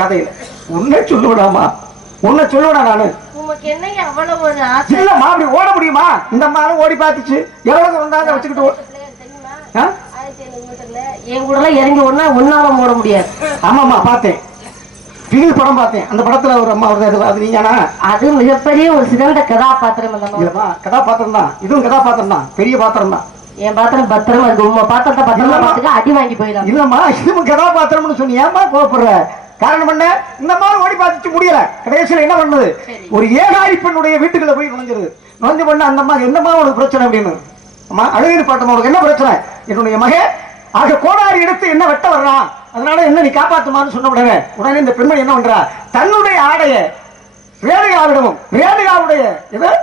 உன்னை சொல்லுவிடாமா, உன்னை சொல்லுவிடா நானு. இல்லம்மா அப்படி ஓட முடியுமா? இந்த மாதிரி ஓடி பார்த்துச்சு. எவ்வளவு வந்தாங்க வச்சுக்கிட்டு என் கூட இறங்கி ஓடனா ஒன்னாலும் ஓட முடியாது. ஆமாமா பார்த்தேன், பிகில் படம் பார்த்தேன். அந்த படத்துல ஒரு அம்மா வருது, அது நீங்கன்னா அது மிகப்பெரிய ஒரு சிறந்த கதாபாத்திரம். கதாபாத்திரம் தான், இதுவும் கதாபாத்திரம் தான், பெரிய பாத்திரம் தான். என் பாத்திரம் பத்திரம், அது உங்க பாத்திரத்தை பத்திரமா அடி வாங்கி போயிடலாம். இல்லம்மா இதுவும் கதாபாத்திரம்னு சொன்னி ஏமா கோவப்படுற? காரணம் என்ன? இந்த மாதிரி ஓடி பார்த்துட்டு முடியல. கடைசியில் என்ன பண்ணது? ஒரு ஏகாரி பெண்ணுடைய வீட்டுக்குள்ள போய் நுழைஞ்சு பண்ண அந்த அம்மா என்னமா உனக்கு பிரச்சனை அப்படின்னு. அம்மா அழுகிற பாட்டமா உனக்கு என்ன பிரச்சனை? என்னுடைய மகன் ஆக கோடாரி எடுத்து என்ன வெட்ட வர்றான், அதனால என்ன நீ காப்பாத்துமான்னு சொன்ன உடனே இந்த பெண்மணி என்ன பண்றா, தன்னுடைய ஆடைய ரேணுகாவிடமும் ரேணுகாவுடைய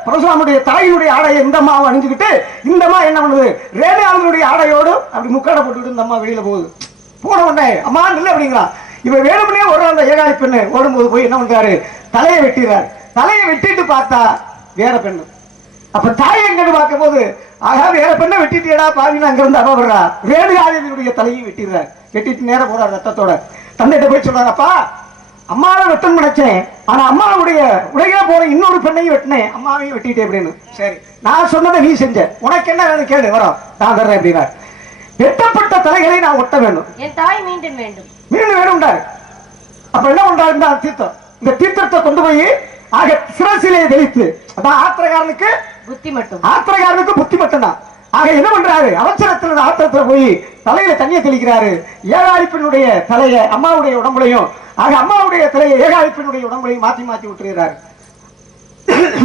பரசுராமுடைய தாயினுடைய ஆடையை இந்த அம்மாவை அணிஞ்சுக்கிட்டு இந்த அம்மா என்ன பண்ணுது, ரேணுகாவினுடைய ஆடையோடு அப்படி முக்காடை போட்டுக்கிட்டு இந்த அம்மா வெளியில போகுது. போன உடனே அம்மா இல்லை அப்படிங்கிறான். இவ வேணும்னே ஒரு அந்த ஏகாரி பெண்ணு ஓடும்போது போய் என்ன பண்றாரு, தலையை வெட்டிடுறாரு. தலையை வெட்டிட்டு பார்த்தா வேற பெண்ணு. அப்ப தாய் எங்கன்னு பார்க்கும் போது ஆகா வேற பெண்ணை வெட்டிட்டியடா பாவின்னு அங்கிருந்து அவர்றா ரேணுகாதேவியுடைய தலையை வெட்டிடுறாரு. வெட்டிட்டு நேரம் போறாரு ரத்தத்தோட. தந்தைகிட்ட போய் சொல்றாரு, அப்பா அம்மாவை வெட்டணும் நினைச்சேன், ஆனா அம்மாவுடைய உடையில போற இன்னொரு பெண்ணையும் வெட்டினேன், அம்மாவையும் வெட்டிட்டேன் அப்படின்னு. சரி நான் சொன்னதை நீ செஞ்ச, உனக்கு என்ன வேணும் கேளு, வரோம் நான் தர்றேன் அப்படின்னா. வெட்டப்பட்ட தலைகளை நான் ஒட்ட வேண்டும், என் தாய் மீண்டும் வேண்டும் மீண்டும் வேணும்டாரு. அப்ப என்ன பண்றாரு, தீர்த்தம், இந்த தீர்த்தத்தை கொண்டு போய் ஆக சிரசிலே தெளித்து, அதான் ஆத்திரக்காரனுக்கு புத்தி மட்டும் தான். ஆக என்ன பண்றாரு, அவசரத்துல ஆத்திரத்துல போய் தலையில தண்ணியை தெளிக்கிறாரு. ஏகாலிப்பனுடைய தலையை அம்மாவுடைய உடம்புலையும், ஆக அம்மாவுடைய தலையை ஏகாலிப்பனுடைய உடம்புலையும் மாத்தி மாத்தி விட்டுறாரு.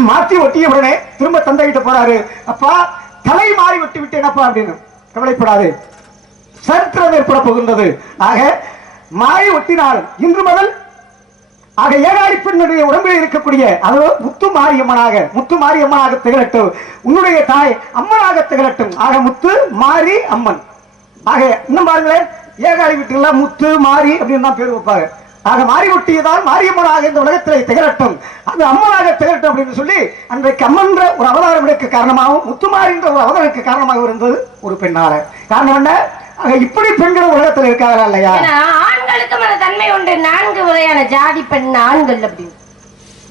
மாத்தி ஒட்டிய உடனே திரும்ப தந்தை கிட்ட போறாரு, அப்பா தலை மாறி வெட்டி விட்டேனப்பா அப்படின்னு. கவலைப்படாது, சரித்திரம் ஏற்பட போகின்றது. ஆக மாறி ஒட்டினால் இன்று முதல் ஆக ஏகாரி பெண்ணுடைய உடம்பில் இருக்கக்கூடிய அது முத்து மாரியம்மனாக திகழட்டும், உன்னுடைய தாய் அம்மனாக திகழட்டும். ஆக முத்து மாரி அம்மன். ஆக இன்னும் பாருங்களேன், ஏகாரி வீட்டுல முத்து மாரி அப்படின்னு தான் பேர் வைப்பாங்க. ஆக மாறி ஒட்டியதால் மாரியம்மனாக இந்த உலகத்திலே திகழட்டும், அது அம்மனாக திகழட்டும் அப்படின்னு சொல்லி அன்றைக்கு அம்மன்ற ஒரு அவதாரம் எடுக்க காரணமாகவும் முத்துமாரின்ற ஒரு அவதாரத்துக்கு காரணமாக இருந்தது ஒரு பெண்ணால. காரணம் என்ன, இப்படி பெண்கள் உலகத்தில் இருக்காங்களா இல்லையா? ஆண்களுக்கும் அந்த தன்மை உண்டு. 4 வகையான ஜாதி பெண் ஆண்கள் அப்படின்னு.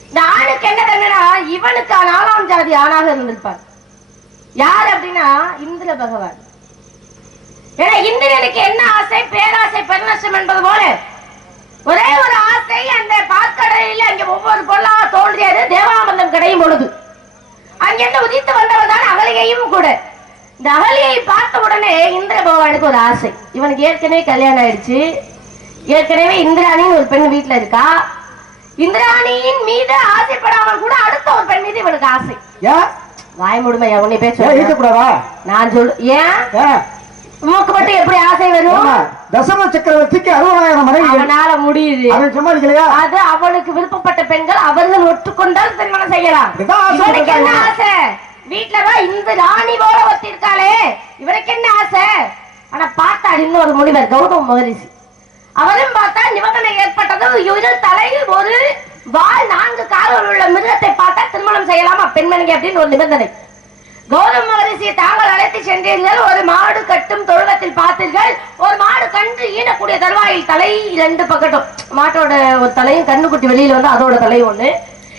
இந்த ஆணுக்கு என்ன தன்மைனா, இவனுக்கு 4ஆம் ஜாதி ஆணாக இருந்திருப்பார். யார் அப்படின்னா இந்திர பகவான். ஏன்னா இந்திரனுக்கு என்ன ஆசை, பேராசை பெருநஷ்டம் என்பது போல ஒரே ஒரு ஆசை, அந்த பாற்கடலில் அங்கே ஒவ்வொரு பொருளா தோன்றியது தேவாமிர்தம் கிடையும் பொழுது அங்கிருந்து உதித்து வந்தவர் தான் அகலிகையும் கூட. இந்த அகலியை பார்த்த உடனே இந்திர பகவானுக்கு ஒரு ஆசை. இவனுக்கு ஏற்கனவே கல்யாணம் ஆயிடுச்சு, ஏற்கனவே இந்திராணின்னு ஒரு பெண் வீட்டுல இருக்கா. இந்திராணியின் மீது ஆசைப்படாமல் கூட அடுத்த ஒரு பெண் மீது இவனுக்கு ஆசை. வாய் முடுமை உன்னை பேச நான் சொல்லு. ஏன் உனக்கு மட்டும் எப்படி ஆசை வரும்? தசம சக்கரவர்த்திக்கு 60,000 மனைவி, அவனால முடியுது, அவன் சமாளிக்கலையா? அது அவனுக்கு விருப்பப்பட்ட பெண்கள் அவர்கள் ஒற்றுக்கொண்டால் திருமணம் செய்யலாம். இவனுக்கு என்ன ஆசை, வீட்டுலதான் இந்த ராணி போல ஒத்திருக்காளே, இவனுக்கு என்ன ஆசை? ஆனா பார்த்தா இன்னொரு முனிவர் கௌதம மகரிஷி, அவரும் பார்த்தா நிபந்தனை ஏற்பட்டது, இரு தலையில் ஒரு வால் 4 கால்கள் உள்ள மிருகத்தை பார்த்தா திருமணம் செய்யலாமா பெண்மணிக்கு அப்படின்னு ஒரு நிபந்தனை. கௌதம மகரிஷியை தாங்கள் அழைத்து சென்றீர்கள், ஒரு மாடு கட்டும் தொழுவத்தில் பார்த்தீர்கள், ஒரு மாடு கன்று ஈனக்கூடிய தருவாயில் தலை 2 பக்கட்டும், மாட்டோட ஒரு தலையும் கண்ணுக்குட்டி வெளியில வந்து அதோட தலை ஒண்ணு,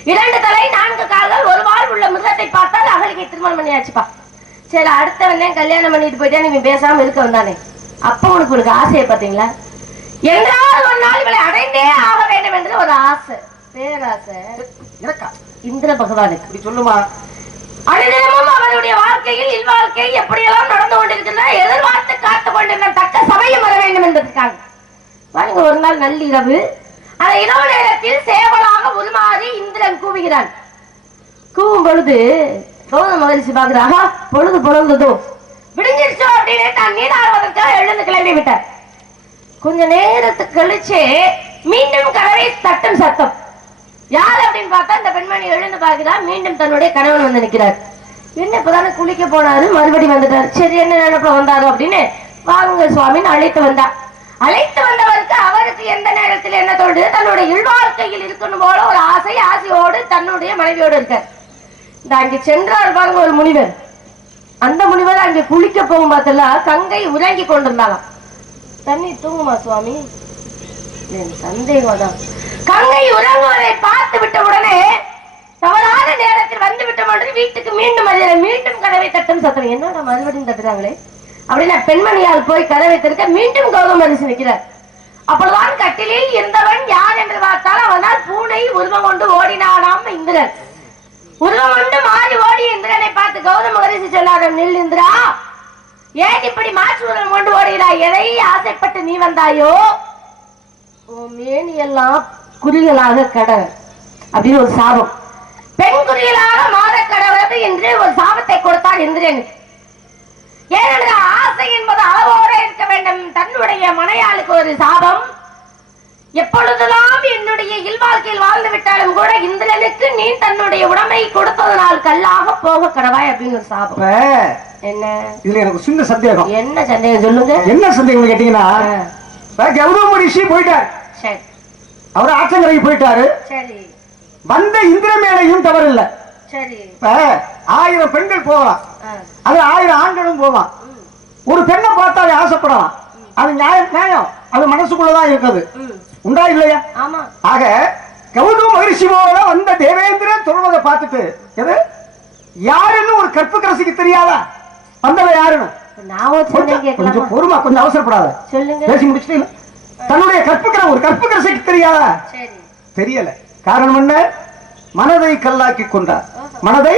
2 தலை 4 கால்கள், ஒரு வால் உள்ள மிருகத்தை பார்த்தால் அகலிகை திருமணம் பண்ணியாச்சுப்பா. சரி அடுத்த வந்தேன் கல்யாணம் பண்ணிட்டு போயிட்டா நீங்க பேசாம இருக்க வந்தானே, அப்ப உனக்கு ஆசையை பாத்தீங்களா? என்றால் ஒரு நாள் இவளை அடைந்தே ஆக வேண்டும் என்று ஒரு ஆசை, பேராசை இந்திர பகவானுக்கு. சொல்லுமா, அனுதினமும் அவருடைய வாழ்க்கையில் இல்வாழ்க்கை எப்படியெல்லாம் நடந்து கொண்டிருக்கின்ற எதிர்பார்த்து காத்துக் கொண்டிருந்த தக்க சமயம் வர வேண்டும் என்பதற்காக பாருங்க. ஒரு நாள் நள்ளிரவு, அந்த இரவு நேரத்தில் சேவலாக உருமாறி இந்திரன் கூவுகிறான். கூவும் பொழுது கௌதம மகரிஷி பாக்குறாங்க, பொழுது பொழுந்ததோ விடிஞ்சிருச்சோ அப்படின்னு தான் நீராடுவதற்காக எழுந்து கிளம்பி விட்டார். கொஞ்ச நேரத்துக்கு கழிச்சு மீண்டும் கதவை தட்டும் சத்தம். யார் அப்படின்னு பார்த்தா இந்த பெண்மணி எழுந்து பார்க்கிறார். மீண்டும் தன்னுடைய கணவன் வந்து நிற்கிறார். என்ன இப்பதானே குளிக்க போனாரு, மறுபடியும் வந்துட்டார். சரி என்ன நினைப்புல வந்தாரு அப்படின்னு, வாங்க சுவாமின்னு அழைத்து வந்தார். அழைத்து வந்தவருக்கு அவருக்கு எந்த நேரத்தில் என்ன தோன்றுது, தன்னுடைய இல்வாழ்க்கையில் இருக்கணும் போல ஒரு ஆசை, ஆசையோடு தன்னுடைய மனைவியோடு இருக்கார். இந்த அங்கே சென்றார் பாருங்க ஒரு முனிவர். அந்த முனிவர் அங்கே குளிக்க போகும் பார்த்தல கங்கை உறங்கி கொண்டிருந்தாலாம். தண்ணி தூங்குமா சுவாமி? சந்தேகம் தான். கங்கை உறங்குவதை பார்த்து விட்ட உடனே தவறான நேரத்தில் வந்து விட்டோம் என்று வீட்டுக்கு மீண்டும் கதவை தட்டும் சத்தம். என்னடா மறுபடியும் தட்டுறாங்களே அப்படின்னா பெண்மணியால் போய் கதவை திறக்க மீண்டும் கௌதம ரிஷி நிற்கிறார். அப்பொழுதுதான் கட்டிலில் இருந்தவன் யார் என்று பார்த்தால் அவனால் பூனை உருவம் கொண்டு ஓடினானாம் இந்திரன். உருவம் கொண்டு மாறி ஓடிய இந்திரனை பார்த்து கௌதம மகரிஷி சொன்னார், நில் இந்திரா, ஏன் இப்படி மாற்று உருவம் கொண்டு ஓடுகிறாய்? எதை ஆசைப்பட்டு நீ வந்தாயோ மேனி எல்லாம் குறிகளாக கட அப்படின்னு ஒரு சாபம், பெண் குறிகளாக மாற கடவுளது என்று ஒரு சாபத்தை கொடுத்தார் இந்திரனுக்கு. ஏனென்றால் ஆசை என்பது அளவோடு இருக்க வேண்டும். தன்னுடைய மனையாளுக்கு ஒரு சாபம், எப்பொழுதெல்லாம் என்னுடைய இல்வாழ்க்கையில் வாழ்ந்து விட்டாலும் கூட இந்திரனுக்கு நீ தன்னுடைய உடமை கொடுத்ததனால் கல்லாக போக கடவாய் அப்படின்னு ஒரு சாபம். என்ன இதுல எனக்கு சின்ன சந்தேகம். என்ன சந்தேகம் சொல்லுங்க? என்ன சந்தேகம் கேட்டீங்கன்னா, கௌதம ரிஷி போயிட்டார், சரி, அவர் ஆற்றங்கரைக்கு போயிட்டாரு, சரி, வந்த இந்திர மேலையும் தவறில்லை, சரி. 1000 பெண்கள் போகலாம், அது 1000 ஆண்களும் போகலாம். ஒரு பெண்ணை பார்த்தாலே ஆசைப்படலாம், அது நியாயம், அது மனசுக்குள்ளதான் இருக்குது, உண்டா இல்லையா? ஆமா. ஆக கௌதம மகரிஷி போல வந்த தேவேந்திரன் சொல்வதை பார்த்துட்டு எது யாருன்னு ஒரு கற்புக்கரசிக்கு தெரியாதா? வந்தவ யாருன்னு கொஞ்சம் பொறுமா, கொஞ்சம் அவசரப்படாத, பேசி முடிச்சுட்டு தன்னுடைய ஒரு கற்புக்கரசிக்கு தெரியாதா? தெரியல. காரணம் என்ன? மனதை கல்லாக்கி கொண்டார், மனதை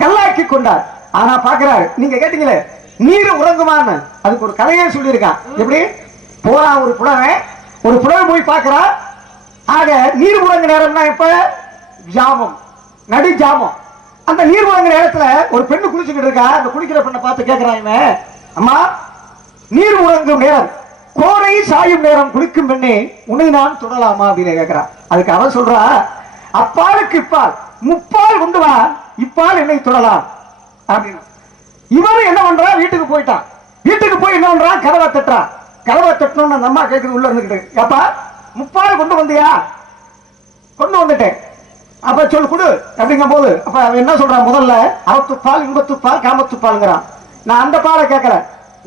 கல்லாக்கி கொண்டார். ஆனா பாக்குறாரு, நீங்க கேட்டீங்களே நீர் உறங்குமான்னு, அதுக்கு ஒரு கதையே சொல்லியிருக்கான். எப்படி போறா ஒரு புலவை போய் பார்க்கிறா. ஆக நீர் உறங்கு நேரம்னா எப்ப? ஜாமம், நடு ஜாமம். அந்த நீர் உறங்கு நேரத்துல ஒரு பெண்ணு குளிச்சுக்கிட்டு இருக்கா. அந்த குளிக்கிற பெண்ணை பார்த்து கேட்கிறாங்க, அம்மா நீர் உறங்கும் நேரம், கோரை சாயும் நேரம் குளிக்கும் பெண்ணே, உன்னை நான் தொடலாமா அப்படின்னு கேட்கிறான். அதுக்கு அவன் சொல்றா, அப்பாலுக்கு இப்பால் முப்பால் கொண்டு வா, இப்பால் என்னை தொடலாம் அப்படின்னு. இவனும் என்ன பண்றா, வீட்டுக்கு போயிட்டான். வீட்டுக்கு போய் என்ன பண்றான், கதவை தட்டுறான். கதவை தட்டணும்னு அந்த அம்மா கேட்குது உள்ள இருந்துக்கிட்டு, அப்பா முப்பால் கொண்டு வந்தியா? கொண்டு வந்துட்டேன். அப்ப சொல்லு கொடு அப்படிங்கும் போது அப்ப அவன் என்ன சொல்றான், முதல்ல அறத்துப்பால், இன்பத்துப்பால், காமத்துப்பால்ங்கிறான். நான் அந்த பாலை கேட்கல,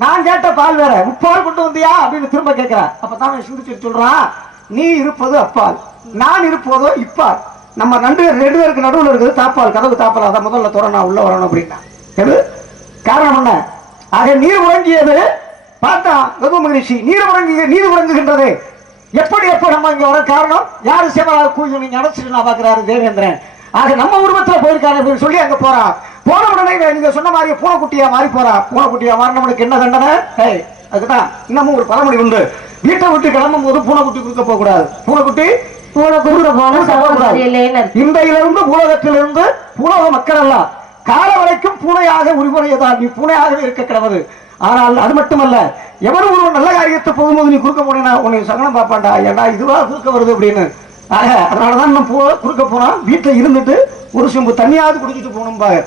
நான் கேட்ட பால் வேற, முப்பால் கொண்டு வந்தியா அப்படின்னு திரும்ப கேட்கிறேன். அப்பதான் சிந்திச்சு சொல்றான், நீ இருப்பது அப்பால், நான் இருப்பதோ இப்பால். நம்ம ரெண்டு பேருக்கு நடுவில் இருக்குது தாப்பால், கதவு தாப்பால், அதை முதல்ல துறனா உள்ள வரணும் அப்படின்னா. எது காரணம் என்ன? ஆக நீர் உறங்கியது பார்த்தா கௌதம மகரிஷி, நீர் உறங்குகின்றது எப்படி எப்ப நம்ம இங்க வர காரணம் யாரு? சேவலாக கூறி நீங்க அடைச்சிட்டு நான் பாக்குறாரு தேவேந்திரன். ஆக நம்ம உருவத்துல போயிருக்காரு அப்படின்னு சொல்லி அங்க போறான். போன உடனே நீங்க சொன்ன மாதிரி பூனைக்குட்டியா மாறி போறா. பூனைக்குட்டியா மாறினவனுக்கு என்ன தண்டனை? அதுக்குதான் இன்னமும் ஒரு பழமொழி உண்டு, வீட்டை விட்டு கிளம்பும் போது பூனைக்குட்டி கொடுக்க போக கூடாது. பூனைக்குட்டி இன்றையிலிருந்து உலகத்திலிருந்து உலக மக்கள் எல்லாம் கால வரைக்கும் பூனையாக உரிமுறையதான், நீ பூனையாகவே இருக்க கிடவது. ஆனால் அது மட்டுமல்ல, எவரும் ஒரு நல்ல காரியத்தை போகும்போது நீ குறுக்க போனா உன்னை சகனம் பார்ப்பான்டா, ஏண்டா இதுவா குறுக்க வருது அப்படின்னு. ஆக அதனாலதான் நம்ம குறுக்க போனா வீட்டுல இருந்துட்டு ஒரு சொம்பு தண்ணியாவது குடிச்சிட்டு போகணும் பாரு.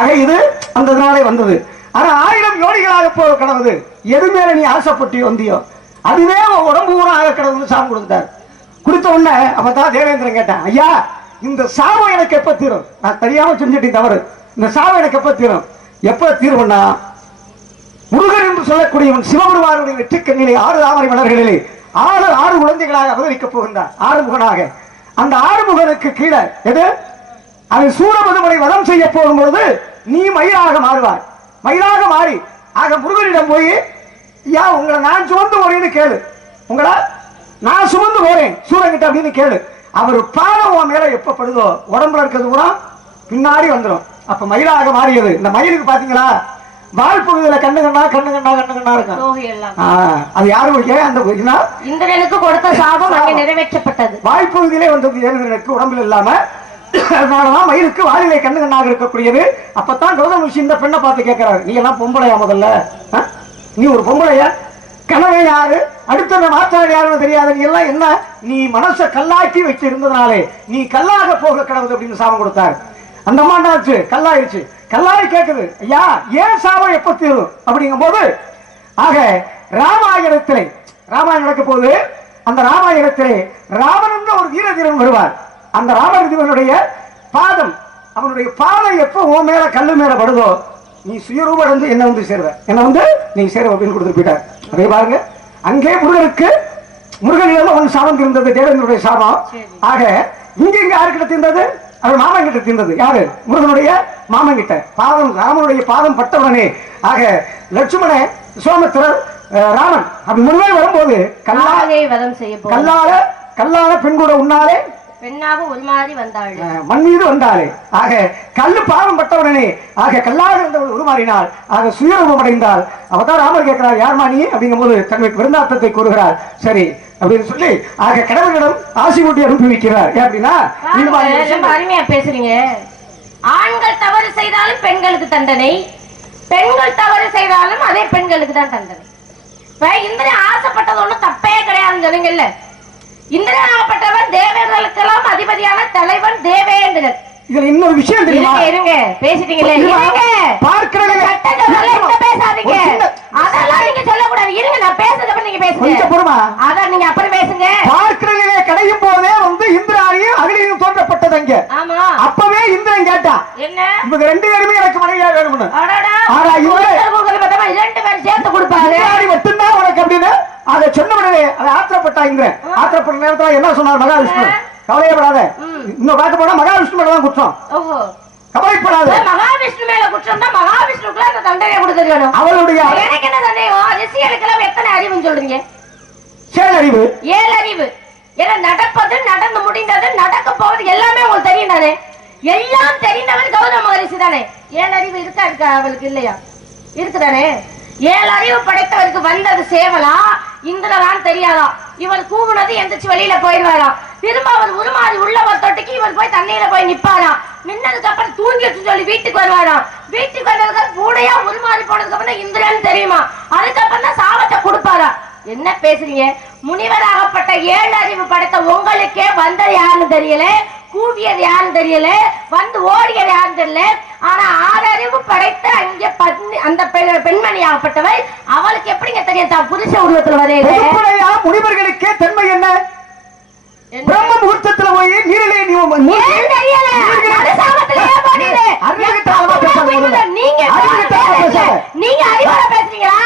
ஆக இது அந்த நாளே வந்தது. ஆனா 1000 யோடிகளாக போக கிடவுது. எது மேல நீ ஆசைப்பட்டு வந்தியோ அதுவே உடம்பு ஊரம் ஆக கிடவுன்னு சாமி கொடுத்தார். கொடுத்த உடனே அப்பதான் தேவேந்திரன் கேட்டான், ஐயா இந்த சாபம் எனக்கு எப்ப தீரும்? நான் தெரியாம செஞ்சுட்டேன் தவறு, இந்த சாபம் எனக்கு எப்ப தீரும்? எப்ப தீரும்னா, முருகன் என்று சொல்லக்கூடியவன் சிவபெருமானுடைய வெற்றி கண்ணிலே 6 தாமரை மலர்களிலே 6 குழந்தைகளாக அவதரிக்கப் போகின்றார், 6 முகனாக. அந்த 6 முகனுக்கு கீழே எது அது சூரபதுமனை வதம் செய்ய போகும் பொழுது நீ மயிலாக மாறுவார். மயிலாக மாறி ஆக முருகனிடம் போய், ஐயா உங்களை நான் சுமந்து போறேன்னு கேளு, உங்களை நான் சுமந்து போறேன் சூரங்கிட்ட அப்படின்னு கேளு. அவர் பாடம் உன் மேல எப்ப படுதோ உடம்புல இருக்கிறது பூரா பின்னாடி வந்துடும். அப்ப மயிலாக மாறியது. இந்த மயிலுக்கு பாத்தீங்களா வால் பகுதியில கண்ணு கண்ணா இருக்கும். அது யாரும் அந்த இந்திரனுக்கு கொடுத்த சாபம் அங்கே நிறைவேற்றப்பட்டது. வால் பகுதியிலே வந்தது தேவேந்திரனுக்கு உடம்புல இல்லாம. அதனாலதான் மயிலுக்கு வாலிலே கண்ணாக இருக்கக்கூடியது. அப்பதான் கௌதம ரிஷி இந்த பெண்ணை பார்த்து கேட்கிறாரு, நீ எல்லாம் பொம்பளையா? முதல்ல நீ ஒரு பொம்பளையா? கனவை யாரு, அடுத்த மாற்றாடு யாருன்னு தெரியாது. நீ எல்லாம் என்ன, நீ மனசை கல்லாக்கி வச்சு இருந்ததுனாலே நீ கல்லாக போக கிடவுது அப்படின்னு சாபம் கொடுத்தாரு. அந்த அம்மாண்டாச்சு கல்லாயிருச்சு. கல்லாய் கேட்குது, ஐயா ஏன் சாபம் எப்ப தீரும் அப்படிங்கும் போது, ஆக ராமாயணம் நடக்க போது அந்த ராமாயணத்திலே ராவணன் ஒரு வீர தீரன் வருவார். அந்த ராமனுடைய பாதம் அவனுடைய பாதை எப்ப உன் மேல கல்லு மேல படுதோ நீ சுயரூபம் அடைந்து என்ன வந்து சேருவ, என்ன வந்து நீ சேருவ அப்படின்னு கொடுத்துட்டு போயிட்டார். அதே பாருங்க, அங்கே முருகனிடம் அவன் சாபம் இருந்தது, தேவேந்திரனுடைய சாபம். ஆக இங்க யாருக்கிட்ட தீர்ந்தது? அவன் மாமன் கிட்ட தீர்ந்தது. யாரு? முருகனுடைய மாமன் கிட்ட. பாதம் ராமனுடைய பாதம் பட்டவுடனே ஆக லட்சுமண சோமத்திரர் ராமன் அப்படி முருகன் வரும்போது கல்லால பெண் கூட உன்னாலே பெண்ணாக ஒரு மாதிரி வந்தாள், மண் மீது வந்தாளே. ஆக கல்லு பாவம் பட்டவுடனே ஆக கல்லாக இருந்தவள் உருமாறினாள். ஆக சுயரூபம் அடைந்தாள். அவதான் ராமர் கேட்கிறார், யார்மா நீ அப்படிங்கும் போது தன்னுடைய விருந்தார்த்தத்தை கூறுகிறார். சரி அப்படின்னு சொல்லி ஆக கடவுளிடம் ஆசி ஊட்டி அனுப்பி வைக்கிறார். அப்படின்னா அருமையா பேசுறீங்க. ஆண்கள் தவறு செய்தாலும் பெண்களுக்கு தண்டனை, பெண்கள் தவறு செய்தாலும் அதே பெண்களுக்கு தான் தண்டனை. இப்ப இந்திரன் ஆசைப்பட்டது ஒண்ணும் தப்பே கிடையாதுன்னு சொன்னீங்கல்ல. இந்திரனாகப்பட்டவன் தேவர்களுக்கெல்லாம் அதிபதியான தலைவன் தேவேந்திரன். இதுல இன்னொரு விஷயம் தெரியுமா? இருங்க பேசிட்டீங்களே, பேசாதீங்க, அதெல்லாம் நீங்க சொல்லக்கூடாது. இருங்க நான் பேசுறத நீங்க பேசுங்க, அதான் நீங்க அப்புறம் பேசுங்க. பார்க்கிறதிலே கடையும் போதே வந்து இந்திராணியும் அகலியும் தோன்றப்பட்டது அங்க. ஆமா, அப்பவே இந்திரன் கேட்டா என்ன, இவங்க ரெண்டு பேருமே எனக்கு மனைவியா வேணும்னு. ரெண்டு பேரும் சேர்த்து கொடுப்பாரு, மட்டும்தான் உனக்கு அப்படின்னு அதை சொன்னவனே அதை ஆத்திரப்பட்டா இந்திரன். ஆத்திரப்பட்ட நேரத்துல என்ன சொன்னார் மகாவிஷ்ணு? கவலையப்படாத, இன்னும் பார்க்க போனா மகாவிஷ்ணு மேல தான் குற்றம். கவலைப்படாத, மகாவிஷ்ணு மேல குற்றம் தான். மகாவிஷ்ணுக்குள்ள அந்த தண்டனை கொடுத்துருக்கணும். அவளுடைய எனக்கு என்ன சந்தேகம், ரிஷிகளுக்கெல்லாம் எத்தனை அறிவுன்னு சொல்றீங்க? 7 அறிவு. 7 அறிவு. ஏன்னா நடப்பது, நடந்து முடிந்தது, நடக்க போவது எல்லாமே உங்களுக்கு தெரியும் தானே. எல்லாம் தெரிந்தவன் கௌதம மகரிஷி தானே. 7 அறிவு இருக்கா அவளுக்கு இல்லையா? இருக்குதானே. 7 அறிவு படைத்தவருக்கு வந்தது சேவலா இந்திரதான் தெரியாதா? இவர் கூவுனது எந்திரிச்சு வெளியில போயிடுவாராம். திரும்ப அவர் உருமாறி உள்ள ஒரு தொட்டிக்கு இவர் போய் தண்ணியில போய் நிப்பாராம். நின்னதுக்கு அப்புறம் தூங்கிட்டு சொல்லி வீட்டுக்கு வருவாராம். வீட்டுக்கு வந்ததுக்கு கூடையா உருமாறி போனதுக்கு அப்புறம் இந்திரன் தெரியுமா? அதுக்கப்புறம் தான் சாபத்தை கொடுப்பாரா. என்ன பேசுறீங்க? முனிவராகப்பட்ட 7 அறிவு படைத்த உங்களுக்கே வந்தது யாருன்னு தெரியல, கூவியது யாருன்னு தெரியல, வந்து ஓடியது யாருன்னு தெரியல. ஆனா 6 அறிவு படைத்த அங்கே அந்த பெண்மணி ஆகப்பட்டவள் அவளுக்கு எப்படிங்க தெரியும் தான் புருஷ உருவத்துல வரையில? முனிவர்களுக்கே தன்மை என்ன? பிரம்ம முகூர்த்தத்துல போய் நீரிலே நீங்க அறிவாள பேசுறீங்களா?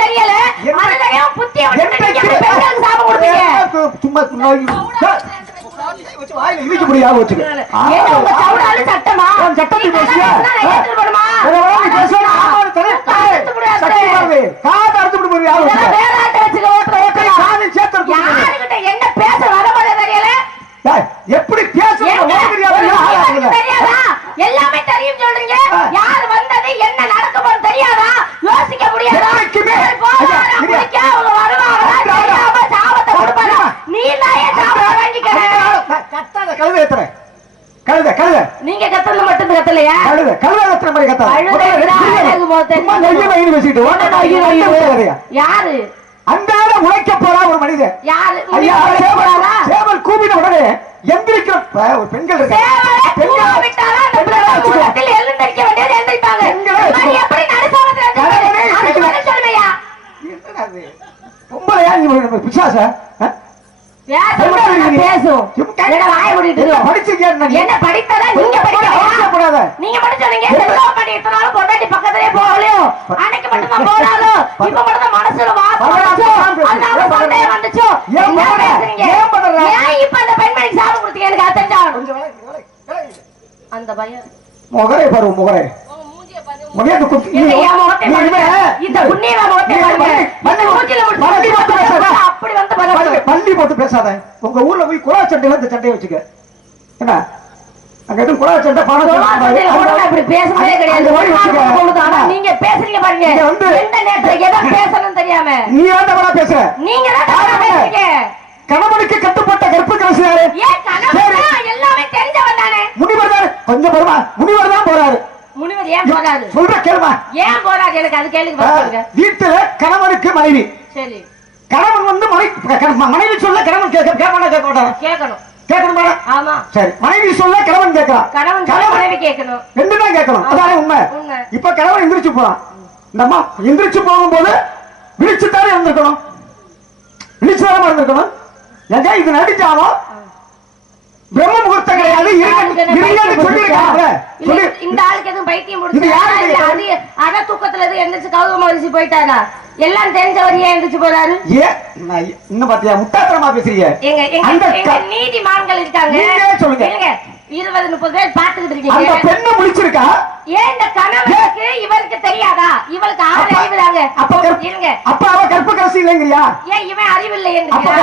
தெரியல என்ன பேச வர தெரியல, எப்படி பேச எல்லாமே தெரியும் சொல்றீங்க. யார் வந்தது என்ன நடக்குமோ தெரியாதா? யோசிக்க முடியாதா? நீங்க கத்தல மட்டும் கத்தலையா? யாரு அன்றாட உழைக்க போறா ஒரு மனிதன்? யாரு? சேவல் கூப்பிட்ட உடனே எந்திரிக்கிற ஒரு பெண்கள் பொம்பளையா பிசாச பேசும் என்ன படித்ததா? நீங்க படிக்கூடாது. நீங்க படிச்சீங்க பொண்டாட்டி பக்கத்திலே போகலையும் அன்னைக்கு மட்டும் தான் போனாலும் இப்ப மட்டும் மனசுல வந்துச்சோ. இப்ப அந்த பெண்மணிக்கு சாபம் கொடுத்தீங்க எனக்கு அத்தஞ்சா அந்த பையன் முகரே பாரு முகரே பள்ளி போட்டு பேசாத. உங்க ஊர்ல போய் குழா சண்டையில இந்த சண்டையை வச்சுக்க. என்ன அங்க எதுவும் குழா சண்டை பணம் பேசவே கிடையாது. நீங்க பேசுறீங்க பாருங்க, பேசணும் தெரியாம நீ ஆண்டவரா பேசுற. நீங்க கணவனுக்கு கட்டுப்பட்ட கற்பு கலசினாரு. எல்லாமே தெரிஞ்சவன் தானே. முனிவர் தான் கொஞ்சம் வருமா? முனிவர் தான் போறாரு. முனிவர் ஏன் போறாரு? சொல்ற கேளுமா. ஏன் போறாரு? எனக்கு அது கேளுங்க. வீட்டுல கணவனுக்கு மனைவி. சரி, கணவன் வந்து மனைவி சொல்ல கணவன் கேட்கணும். கேட்கணும். ஆமா. சரி, மனைவி சொல்ல கணவன் கேட்கலாம். கணவன் மனைவி கேட்கணும். ரெண்டு தான் கேட்கணும். அதானே உண்மை. இப்ப கணவன் எந்திரிச்சு போறான். இந்த அம்மா எந்திரிச்சு போகும்போது விழிச்சுத்தானே இருந்திருக்கணும். விழிச்சுதானே இருந்திருக்கணும். இது நடிச்சாலும் பிரம்ம முகூர்த்தம் கிடையாது. இந்த ஆளுக்கு எதுவும் பைத்தியம் முடிச்சு அத தூக்கத்துல இருந்து எந்திரிச்சு கௌதம ரிஷி போயிட்டாரா? எல்லாம் தெரிஞ்சவர் ஏன் எந்திரிச்சு போறாரு? இன்னும் பாத்தியா முட்டாத்தனமா பேசுறீங்க. எங்க நீதிமான்கள் இருக்காங்க, சொல்லுங்க. 20-30 பேர் பாத்துக்கிட்டு இருக்கீங்க. அந்த பெண்ணு முடிச்சிருக்கா. ஏன் இந்த கணவனுக்கு இவருக்கு தெரியாதா? இவளுக்கு ஆறு அறிவுதாங்க. இருங்க, அப்ப அவ கற்பகரசி இல்லைங்கறியா? ஏன் இவன் அறிவு இல்லையேங்கறியா?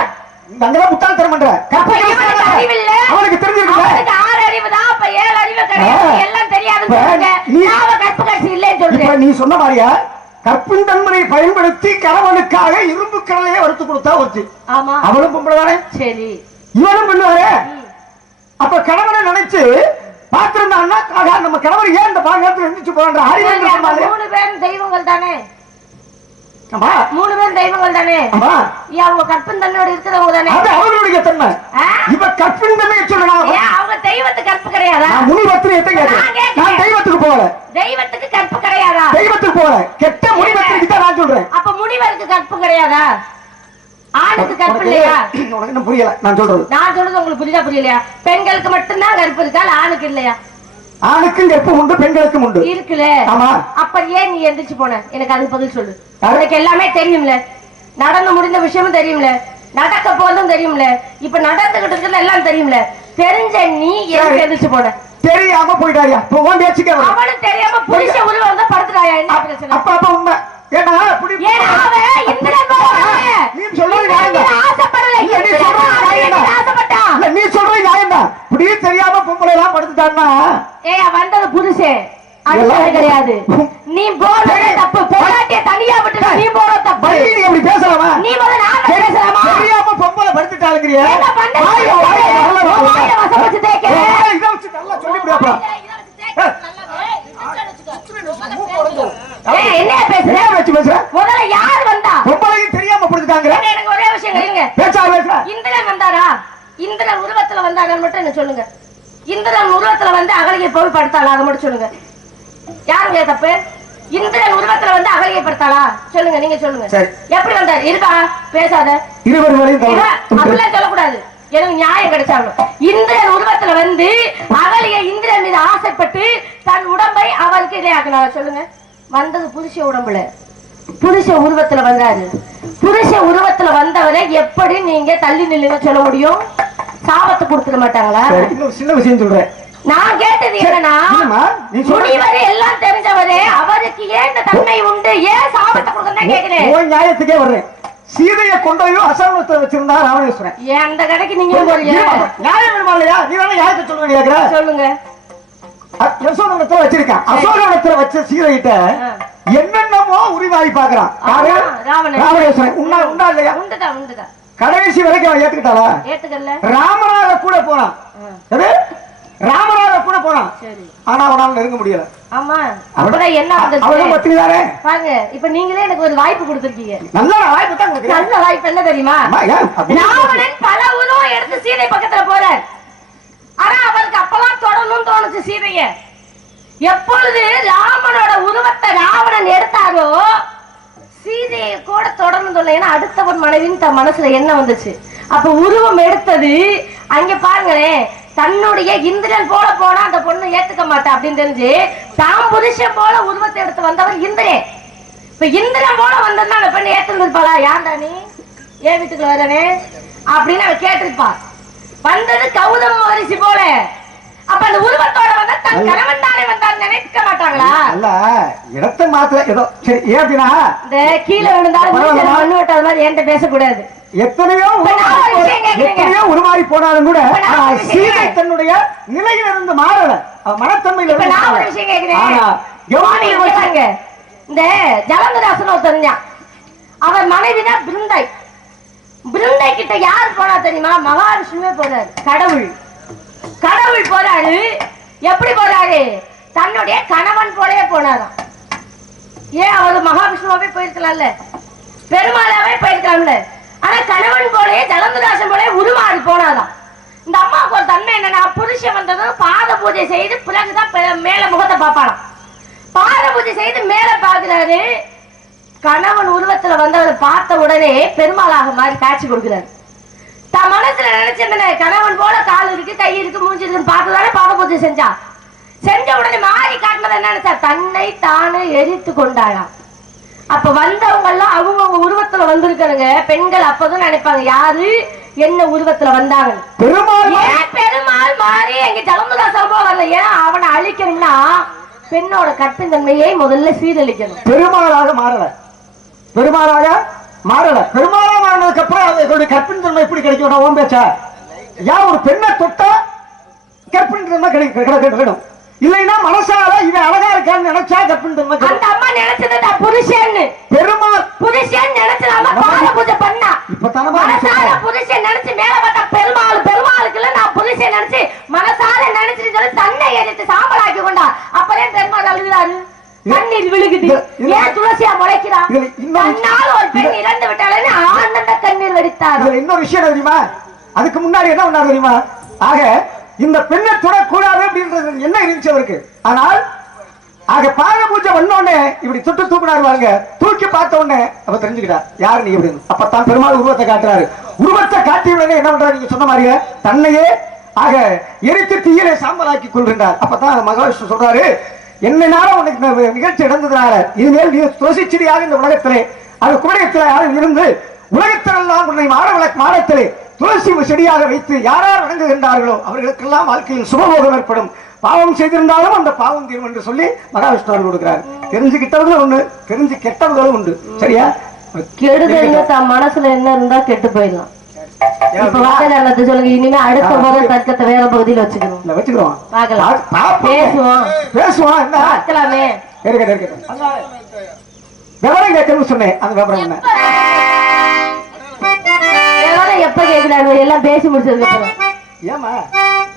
அங்கதான் முட்டாள்தனம் பண்ற. கற்பகரசி அறிவு இல்ல, அவனுக்கு தெரிஞ்சிருக்கு. அவனுக்கு ஆறு அறிவுதான், அப்ப 7 அறிவு கிடையாது. எல்லாம் தெரியாதுன்னு சொல்றீங்க. அவ கற்பகரசி இல்லைன்னு சொல்றீங்க. நீ சொன்ன மாதிரியா கற்பின் தன்மையை பயன்படுத்தி கணவனுக்காக இரும்பு கடலையே வறுத்து கொடுத்தா ஒருத்தி. ஆமா, அவளும் பொம்பளைதானே? சரி, இவனும் பண்ணுவாரு. அப்ப கணவனை நினைச்சு பாத்திருந்தான்னா நம்ம கணவர் ஏன் இந்த பாகத்துல இருந்துச்சு போற அறிவு? 3 பேரும் தெய்வங்கள் தானே? ஆமா, 3 பேரும் தெய்வங்கள் தானே? ஆமா, அவங்க கற்பின் தன்மையோட இருக்கிறவங்க தானே? அது அவங்களுடைய தன்மை. இவ கற்பின் தன்மையை சொல்லனா அவங்க தெய்வத்துக்கு கற்பு கிடையாதா? நான் முனிவத்திரியத்தை கேட்டேன். நான் தெய்வத்துக்கு போகல. தெய்வத்துக்கு கற்பு கிடையாதா? தெய்வத்துக்கு போகல, கெட்ட முனிவத்திரிக்கு தான் நான் சொல்றேன். அப்ப முனிவருக்கு கற்பு கிடையாதா? ஆணுக்கு கற்பு இல்லையா? உனக்கு என்ன புரியல நான் சொல்றது? நான் சொல்றது உங்களுக்கு புரியுதா புரியலையா? பெண்களுக்கு மட்டும்தான் கற்பு இருக்கா, ஆணுக்கு இல்லையா? ஆணுக்கும் கற்பு உண்டு, பெண்களுக்கும் உண்டு. இருக்குல்ல? ஆமா. அப்ப ஏன் நீ எந்திரிச்சு போன? எனக்கு அது பதில் சொல்லு. உனக்கு எல்லாமே தெரியும்ல, நடந்து முடிந்த விஷயமும் தெரியும்ல, நடக்க போறதும் தெரியும்ல, இப்ப நடந்துகிட்டு இருக்கிறது எல்லாம் தெரியும்ல. தெரிஞ்ச நீ எதுக்கு எந்திரிச்சு போன? தெரியாம போயிட்டாரியா? அவளும் தெரியாம புருஷ உருவம் தான் படுத்துறாயா? என்ன பிரச்சனை? அப்ப அப்ப உண்மை. ஏன்னா நீ சொல்ற நியாயம்தான். இப்படியே தெரியாம பொம்பளை எல்லாம் படுத்துட்டான்னா வந்தது புருஷன் கிடையாது. நீ போறது தப்பு. பொண்டாட்டிய தனியா விட்டு நீ போற தப்பு. நீ அப்படி பேசலாமா? நீ பேசலாமா? தெரியாம பொம்பளை படுத்துட்டாளுங்கிறியா? என்ன பேசுற? முதல்ல யார் வந்தா? பொம்பளையும் தெரியாம படுத்துட்டாங்க. எனக்கு ஒரே விஷயம் கேளுங்க. இந்திரன் வந்தாரா? இந்திரன் உருவத்துல வந்தாரான்னு மட்டும் என்ன சொல்லுங்க. இந்திரன் உருவத்துல வந்து அகலிகை போய் படுத்தாளா? அதை மட்டும் சொல்லுங்க. யாருங்க தப்பு? இந்திரன் உருவத்துல வந்து அகலிகை படுத்தாளா? சொல்லுங்க, நீங்க சொல்லுங்க. எப்படி வந்தாரு? இருக்கா? பேசாத. அப்படிலாம் சொல்லக்கூடாது. எனக்கு நியாயம் கிடைச்சாலும் இந்திரன் உருவத்துல வந்து அகலிகை இந்திரன் மீது ஆசைப்பட்டு தன் உடம்பை அவருக்கு இடையாக்குனா? சொல்லுங்க. வந்தது புருஷ உடம்புல, புருஷ உருவத்துல வந்தாரு. புருஷ உருவத்துல வந்தவரை எப்படி நீங்க தள்ளி நில்லுங்க சொல்ல முடியும்? சாபத்தை கொடுத்துட மாட்டாங்களா? சின்ன விஷயம் சொல்றேன். நான் கேட்டது என்னன்னா, முனிவரே எல்லாம் தெரிஞ்சவரே அவருக்கு ஏன் இந்த தன்மை உண்டு? ஏன் சாபத்தை கொடுக்கணும் கேக்குறேன். நியாயத்துக்கே வர்றேன். சீதையை கொண்டையும் அசோகத்தை வச்சிருந்தா ராவணேஸ்வரன். ஏன் அந்த கடைக்கு நீங்க போறீங்க? நியாயம் வேணுமா இல்லையா? நீ வேணா நியாயத்தை சொல்லுங்க. சொல்லுங்க. யசோதனத்துல வச்சிருக்கான். அசோகவனத்துல வச்ச சீதையிட்ட என்னென்னமோ உரிவாய் பாக்குறான். ராவணேஸ்வரன் உண்டா இல்லையா? உண்டுதான், உண்டுதான். கடைசி வரைக்கும் அவன் ஏத்துக்கிட்டாளா? ஏத்துக்கல. ராமராக கூட போனான். ராமராக கூட போனான். ஆனா அவனால நெருங்க முடியல. ஆமா, அப்பதான் என்ன பாருங்க. இப்ப நீங்களே எனக்கு ஒரு வாய்ப்பு கொடுத்திருக்கீங்க. நல்ல வாய்ப்பு தான் கொடுக்கிறேன். நல்ல வாய்ப்பு என்ன தெரியுமா? ராவணன் பல உருவம் எடுத்து சீதை பக்கத்துல போறார். ஆனா அவருக்கு அப்பெல்லாம் தொடரணும்னு தோணுச்சு சீதைய. எப்பொழுது ராமனோட உருவத்தை ராவணன் எடுத்தாரோ சீதையை கூட தொடர்ந்து சொல்ல. ஏன்னா அடுத்தவன் மனைவின்னு தன் மனசுல என்ன வந்துச்சு. அப்ப உருவம் எடுத்தது அங்க பாருங்களேன். தன்னுடைய இந்திரன் போல போனா அந்த பொண்ணு ஏத்துக்க மாட்டா அப்படின்னு தெரிஞ்சு தாம் புருஷன் போல உருவத்தை எடுத்து வந்தவர் இந்திரன். இப்ப இந்திரன் போல வந்தா அந்த பெண்ணு ஏத்துருப்பாளா? யாண்டா நீ ஏன் வீட்டுக்குள்ள வரனே அப்படின்னு அவ கேட்டிருப்பா. வந்தது கௌதம மகரிஷி போல. அப்ப அந்த உருவத்தோட வந்தா தன் கணவன் தானே வந்தான்னு நினைக்க மாட்டாங்களா? இல்ல இடத்தை மாத்திர ஏதோ சரி. ஏன்னா இந்த கீழே விழுந்தாலும் மண்ணு வெட்டாத மாதிரி என்கிட்ட பேசக்கூடாது. எத்தனையோ உருமாறி போனாலும் கூட சீதை தன்னுடைய நிலையிலிருந்து மாறல. மனத்தன்மையில இந்த ஜலந்தராசன் ஒருத்தர் அவர் மனைவிதான் பிருந்தாய். பிருந்தாய் கிட்ட யார் போனா தெரியுமா? மகாவிஷ்ணுவே போறாரு. கடவுள் போறாரு. எப்படி போறாரு? தன்னுடைய கணவன் போலவே போனாராம். ஏன் அவர் மகாவிஷ்ணுவாவே போயிருக்கலாம்ல, பெருமாளாவே போயிருக்கலாம்ல. ஆனா கணவன் போலே ஜலந்தராசன் போலே உருமாறி போனாதான். இந்த அம்மாவுக்கு ஒரு தன்மை என்னன்னா, புருஷன் வந்ததும் பாத பூஜை செய்து பிறகுதான் மேல முகத்தை பாப்பாளாம். பாத பூஜை செய்து மேல பாக்குறாரு. கணவன் உருவத்துல வந்தவரை பார்த்த உடனே பெருமாளாக மாதிரி காட்சி கொடுக்கிறாரு. தான் மனசுல நினைச்சிருந்தேன் கணவன் போல கால் இருக்கு கை இருக்கு மூஞ்சி இருக்குன்னு பார்த்துதானே பாத பூஜை செஞ்சா. செஞ்ச உடனே மாறி காட்டினது என்ன நினைச்சா, தன்னை தானே எரித்து கொண்டாளாம். அப்ப வந்தவங்க எல்லாம் அவங்கவுங்க உருவத்துல வந்திருக்கானுங்க. பெண்கள் அப்பதான் நினைப்பாங்க யாரு என்ன உருவத்துல வந்தாங்க. பெருமாள் மாறி எங்க ஜலமுதா சம்பவம் வரல. ஏன் அவனை அழிக்கணும்னா பெண்ணோட கற்பின் தன்மையை முதல்ல சீரழிக்கணும். பெருமாளாக மாறல, பெருமாளாக மாறினதுக்கு அப்புறம் கற்பின் தன்மை எப்படி கிடைக்கும்? ஓம் பேச்சா யா ஒரு பெண்ணை தொட்டா கற்பின் தன்மை கிடைக்கும். இல்லைன்னா மனசால இவன் அழகா இருக்கான்னு நினைச்சா கற்பின் தன்மை. அந்த அம்மா நினைச்சது புருஷன் பெருமாள் புருஷன் நினைச்சதாம பாத பூஜை பண்ணா. இப்ப மனசால புருஷன் நினைச்சு மேல பார்த்தா பெருமாளுக்கு நான் புருஷன் நினைச்சு மனசால நினைச்சிட்டு சொல்லி தன்னை எரித்து சாம்பலாக்கி கொண்டா. அப்பவே பெருமாள் அழுகிறாரு, கண்ணீர் விழுகுது. ஏன் துளசியா முளைக்கிறா? தன்னால் ஒரு பெண் இறந்து விட்டாலே ஆனந்த கண்ணீர் வெடித்தார். இன்னொரு விஷயம் தெரியுமா? அதுக்கு முன்னாடி என்ன பண்ணாரு தெரியுமா? ஆக இந்த பெண்ணை தொடக்கூடாது அப்படின்றது என்ன இருந்துச்சு அவருக்கு. ஆனால் ஆக பாத பூஜை பண்ணோடனே இப்படி தொட்டு தூக்கினாரு பாருங்க. தூக்கி பார்த்த உடனே அவ தெரிஞ்சுக்கிட்டார் யாரு நீ அப்படின்னு. அப்பதான் பெருமாள் உருவத்தை காட்டுறாரு. உருவத்தை காட்டிய உடனே என்ன பண்றாரு? நீங்க சொன்ன மாதிரியே தன்னையே ஆக எரித்து தீயிலே சாம்பலாக்கி கொள்கின்றார். அப்பதான் மகாவிஷ்ணு சொல்றாரு, என்னனால உனக்கு நிகழ்ச்சி நடந்ததுனால இனிமேல் நீ துளசி செடியாக இந்த உலகத்திலே அது குமரியத்திலே யாரும் இருந்து உலகத்திலெல்லாம் உன்னை மாடத்திலே துளசி செடியாக வைத்து யாரார் வணங்குகின்றார்களோ அவர்களுக்கெல்லாம் வாழ்க்கையில் சுபபோகம் ஏற்படும். பாவம் செய்திருந்தாலும் அந்த பாவம் தீரும் என்று சொல்லி மகாவிஷ்ணு கொடுக்கிறார். தெரிஞ்சுக்கிட்டவர்களும் ஒண்ணு, தெரிஞ்சு கெட்டவர்களும் உண்டு. சரியா? கெடுதல் தான் மனசுல என்ன இருந்தா கெட்டு போயிடலாம். இப்ப வாக்குதானத்தை சொல்லுங்க. இனிமே அடுத்த முறை தர்க்கத்தை வேற பகுதியில் வச்சுக்கிறோம். பேசுவோம் என்ன பார்க்கலாமே. விவரம் கேட்கணும்னு சொன்னேன். அந்த விவரம் என்ன? எப்ப கேக்குறாங்க? எல்லாம் பேசி முடிச்சதுக்கு அப்புறம். ஏமா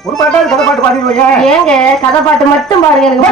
ஒரு பாட்டாவது கதை பாட்டு பாடிடுவீங்க? ஏங்க கதை பாட்டு மட்டும் பாருங்க.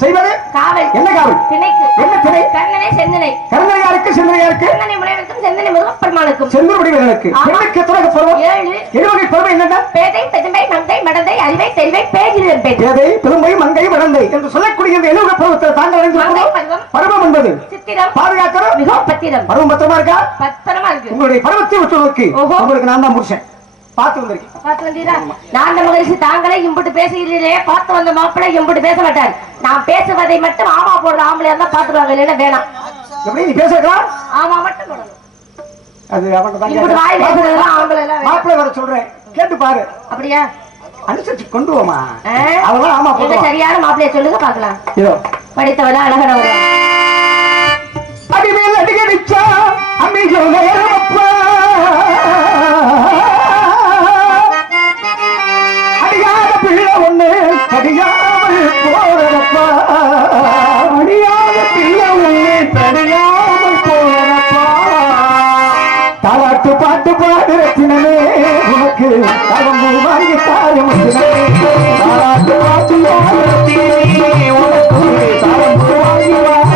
செய்வது காவல். என்ன காவல்? திணைக்கு. என்ன திணை? கண்ணனை செந்தனை. கண்ணனை யாருக்கு? செந்தனை யாருக்கு? கண்ணனை முனைவனுக்கும் செந்தனை முருகப்பெருமானுக்கும். செந்தனை முனிவனுக்கு. பெண்ணுக்கு எத்தனை பருவம்? 7. 7 வகை பருவம் என்னென்ன? பேதை, பெருமை, மங்கை, மடந்தை, அறிவை, தெளிவை, பேரிதன் பேதை. பேதை, பெருமை, மங்கை, மடந்தை என்று சொல்லக்கூடிய இந்த 7 வகை பருவத்தில் தாங்கள் அறிந்து பருவம் என்பது சித்திரம், பாதுகாக்கிற மிகப்பத்திரம். பருவம் பத்திரமா இருக்கா? பத்திரமா இருக்கு. உங்களுடைய பருவத்தை விட்டு நோக்கி உங்களுக்கு நான் தான் முடிச்சேன். பார்த்து வந்திருக்கேன். பார்த்து வந்தீரா? நான் மகிழ்ச்சி தாங்களே இம்புட்டு பேசுகிறீரே. பார்த்து வந்த மாப்பிள்ளை இம்புட்டு பேச மாட்டார். நான் பேசுவதை மட்டும் ஆமா போடுற ஆம்பளையா தான் பாத்துருவாங்க. இல்லைன்னா வேணாம். எப்படி நீ பேசுறா? ஆமா மட்டும் போடணும். அது அவன் தான் இம்புட்டு வாய் பேசுறதெல்லாம் ஆம்பளை எல்லாம் மாப்பிள்ளை வர சொல்றேன், கேட்டு பாரு. அப்படியா? அனுசரிச்சு கொண்டு போமா. அதெல்லாம் ஆமா போடுவா. சரியான மாப்பிள்ளைய சொல்லுங்க பாக்கலாம். இதோ படித்தவள அழகனவள அடிமேல் அடிகடிச்சா அம்மியோ நேரப்பா ஒண்ணு தடியாமல் போறப்பா, அடியாத பிள்ளை ஒண்ணு தடியாமல் போறப்பா. தாலாட்டு பாட்டு பாடுறத்தினே உனக்கு தகம்பு வாங்கி தாயம். தாலாட்டு பாட்டு பாடுறத்தினே உனக்கு தகம்பு வாங்கி ராஜா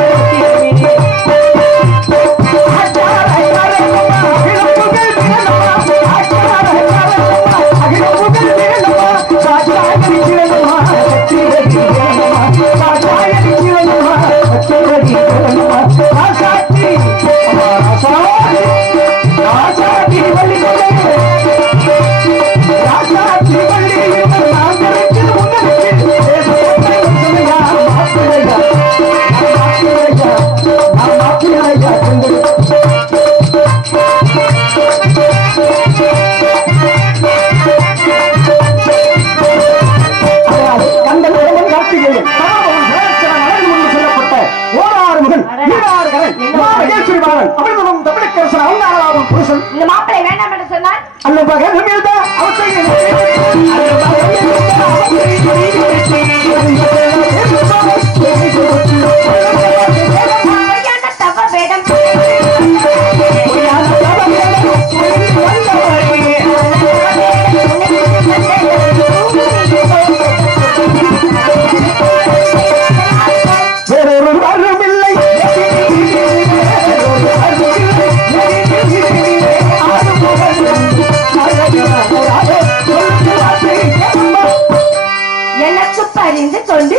எனக்கு பறிந்து கொண்டு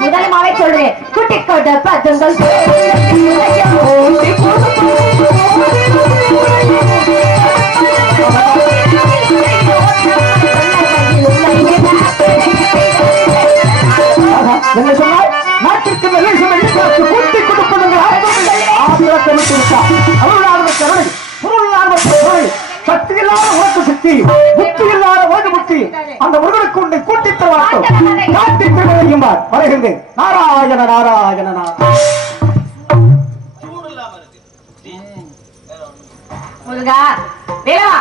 முதலமாவே சொல்றேன் குட்டி கொண்ட பத்துங்கள் என்ன சொன்னால் நாட்டிற்கு கூட்டி கொடுப்பது சக்தி இல்லாத உனக்கு சக்தி புத்தி இல்லாத உனக்கு புத்தி அந்த முருகனுக்கு உன்னை கூட்டி தருவார்கள் காட்டி திருமலையும்பார் வருகின்றேன் நாராயண நாராயண முருகா வேலவா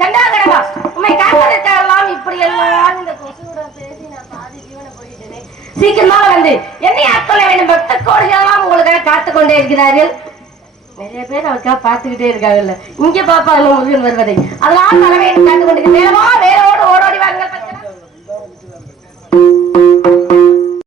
கண்டாகடவா உண்மை காப்பதற்கெல்லாம் இப்படி எல்லாம் இந்த கொசுவோட பேசி நான் பாதி ஜீவனை போயிட்டேனே சீக்கிரமாக வந்து என்னை ஆட்கொள்ள வேண்டும் பக்த கோடிகளெல்லாம் உங்களுக்காக காத்துக் கொண்டே இருக்கிறார்கள் நிறைய பேர் அவருக்காக பார்த்துக்கிட்டே இருக்காங்கல்ல இங்க பாப்பாங்க முருகன் வருவதை அதெல்லாம் தலைமையை காத்துக் கொண்டிருக்க வேலவா வேற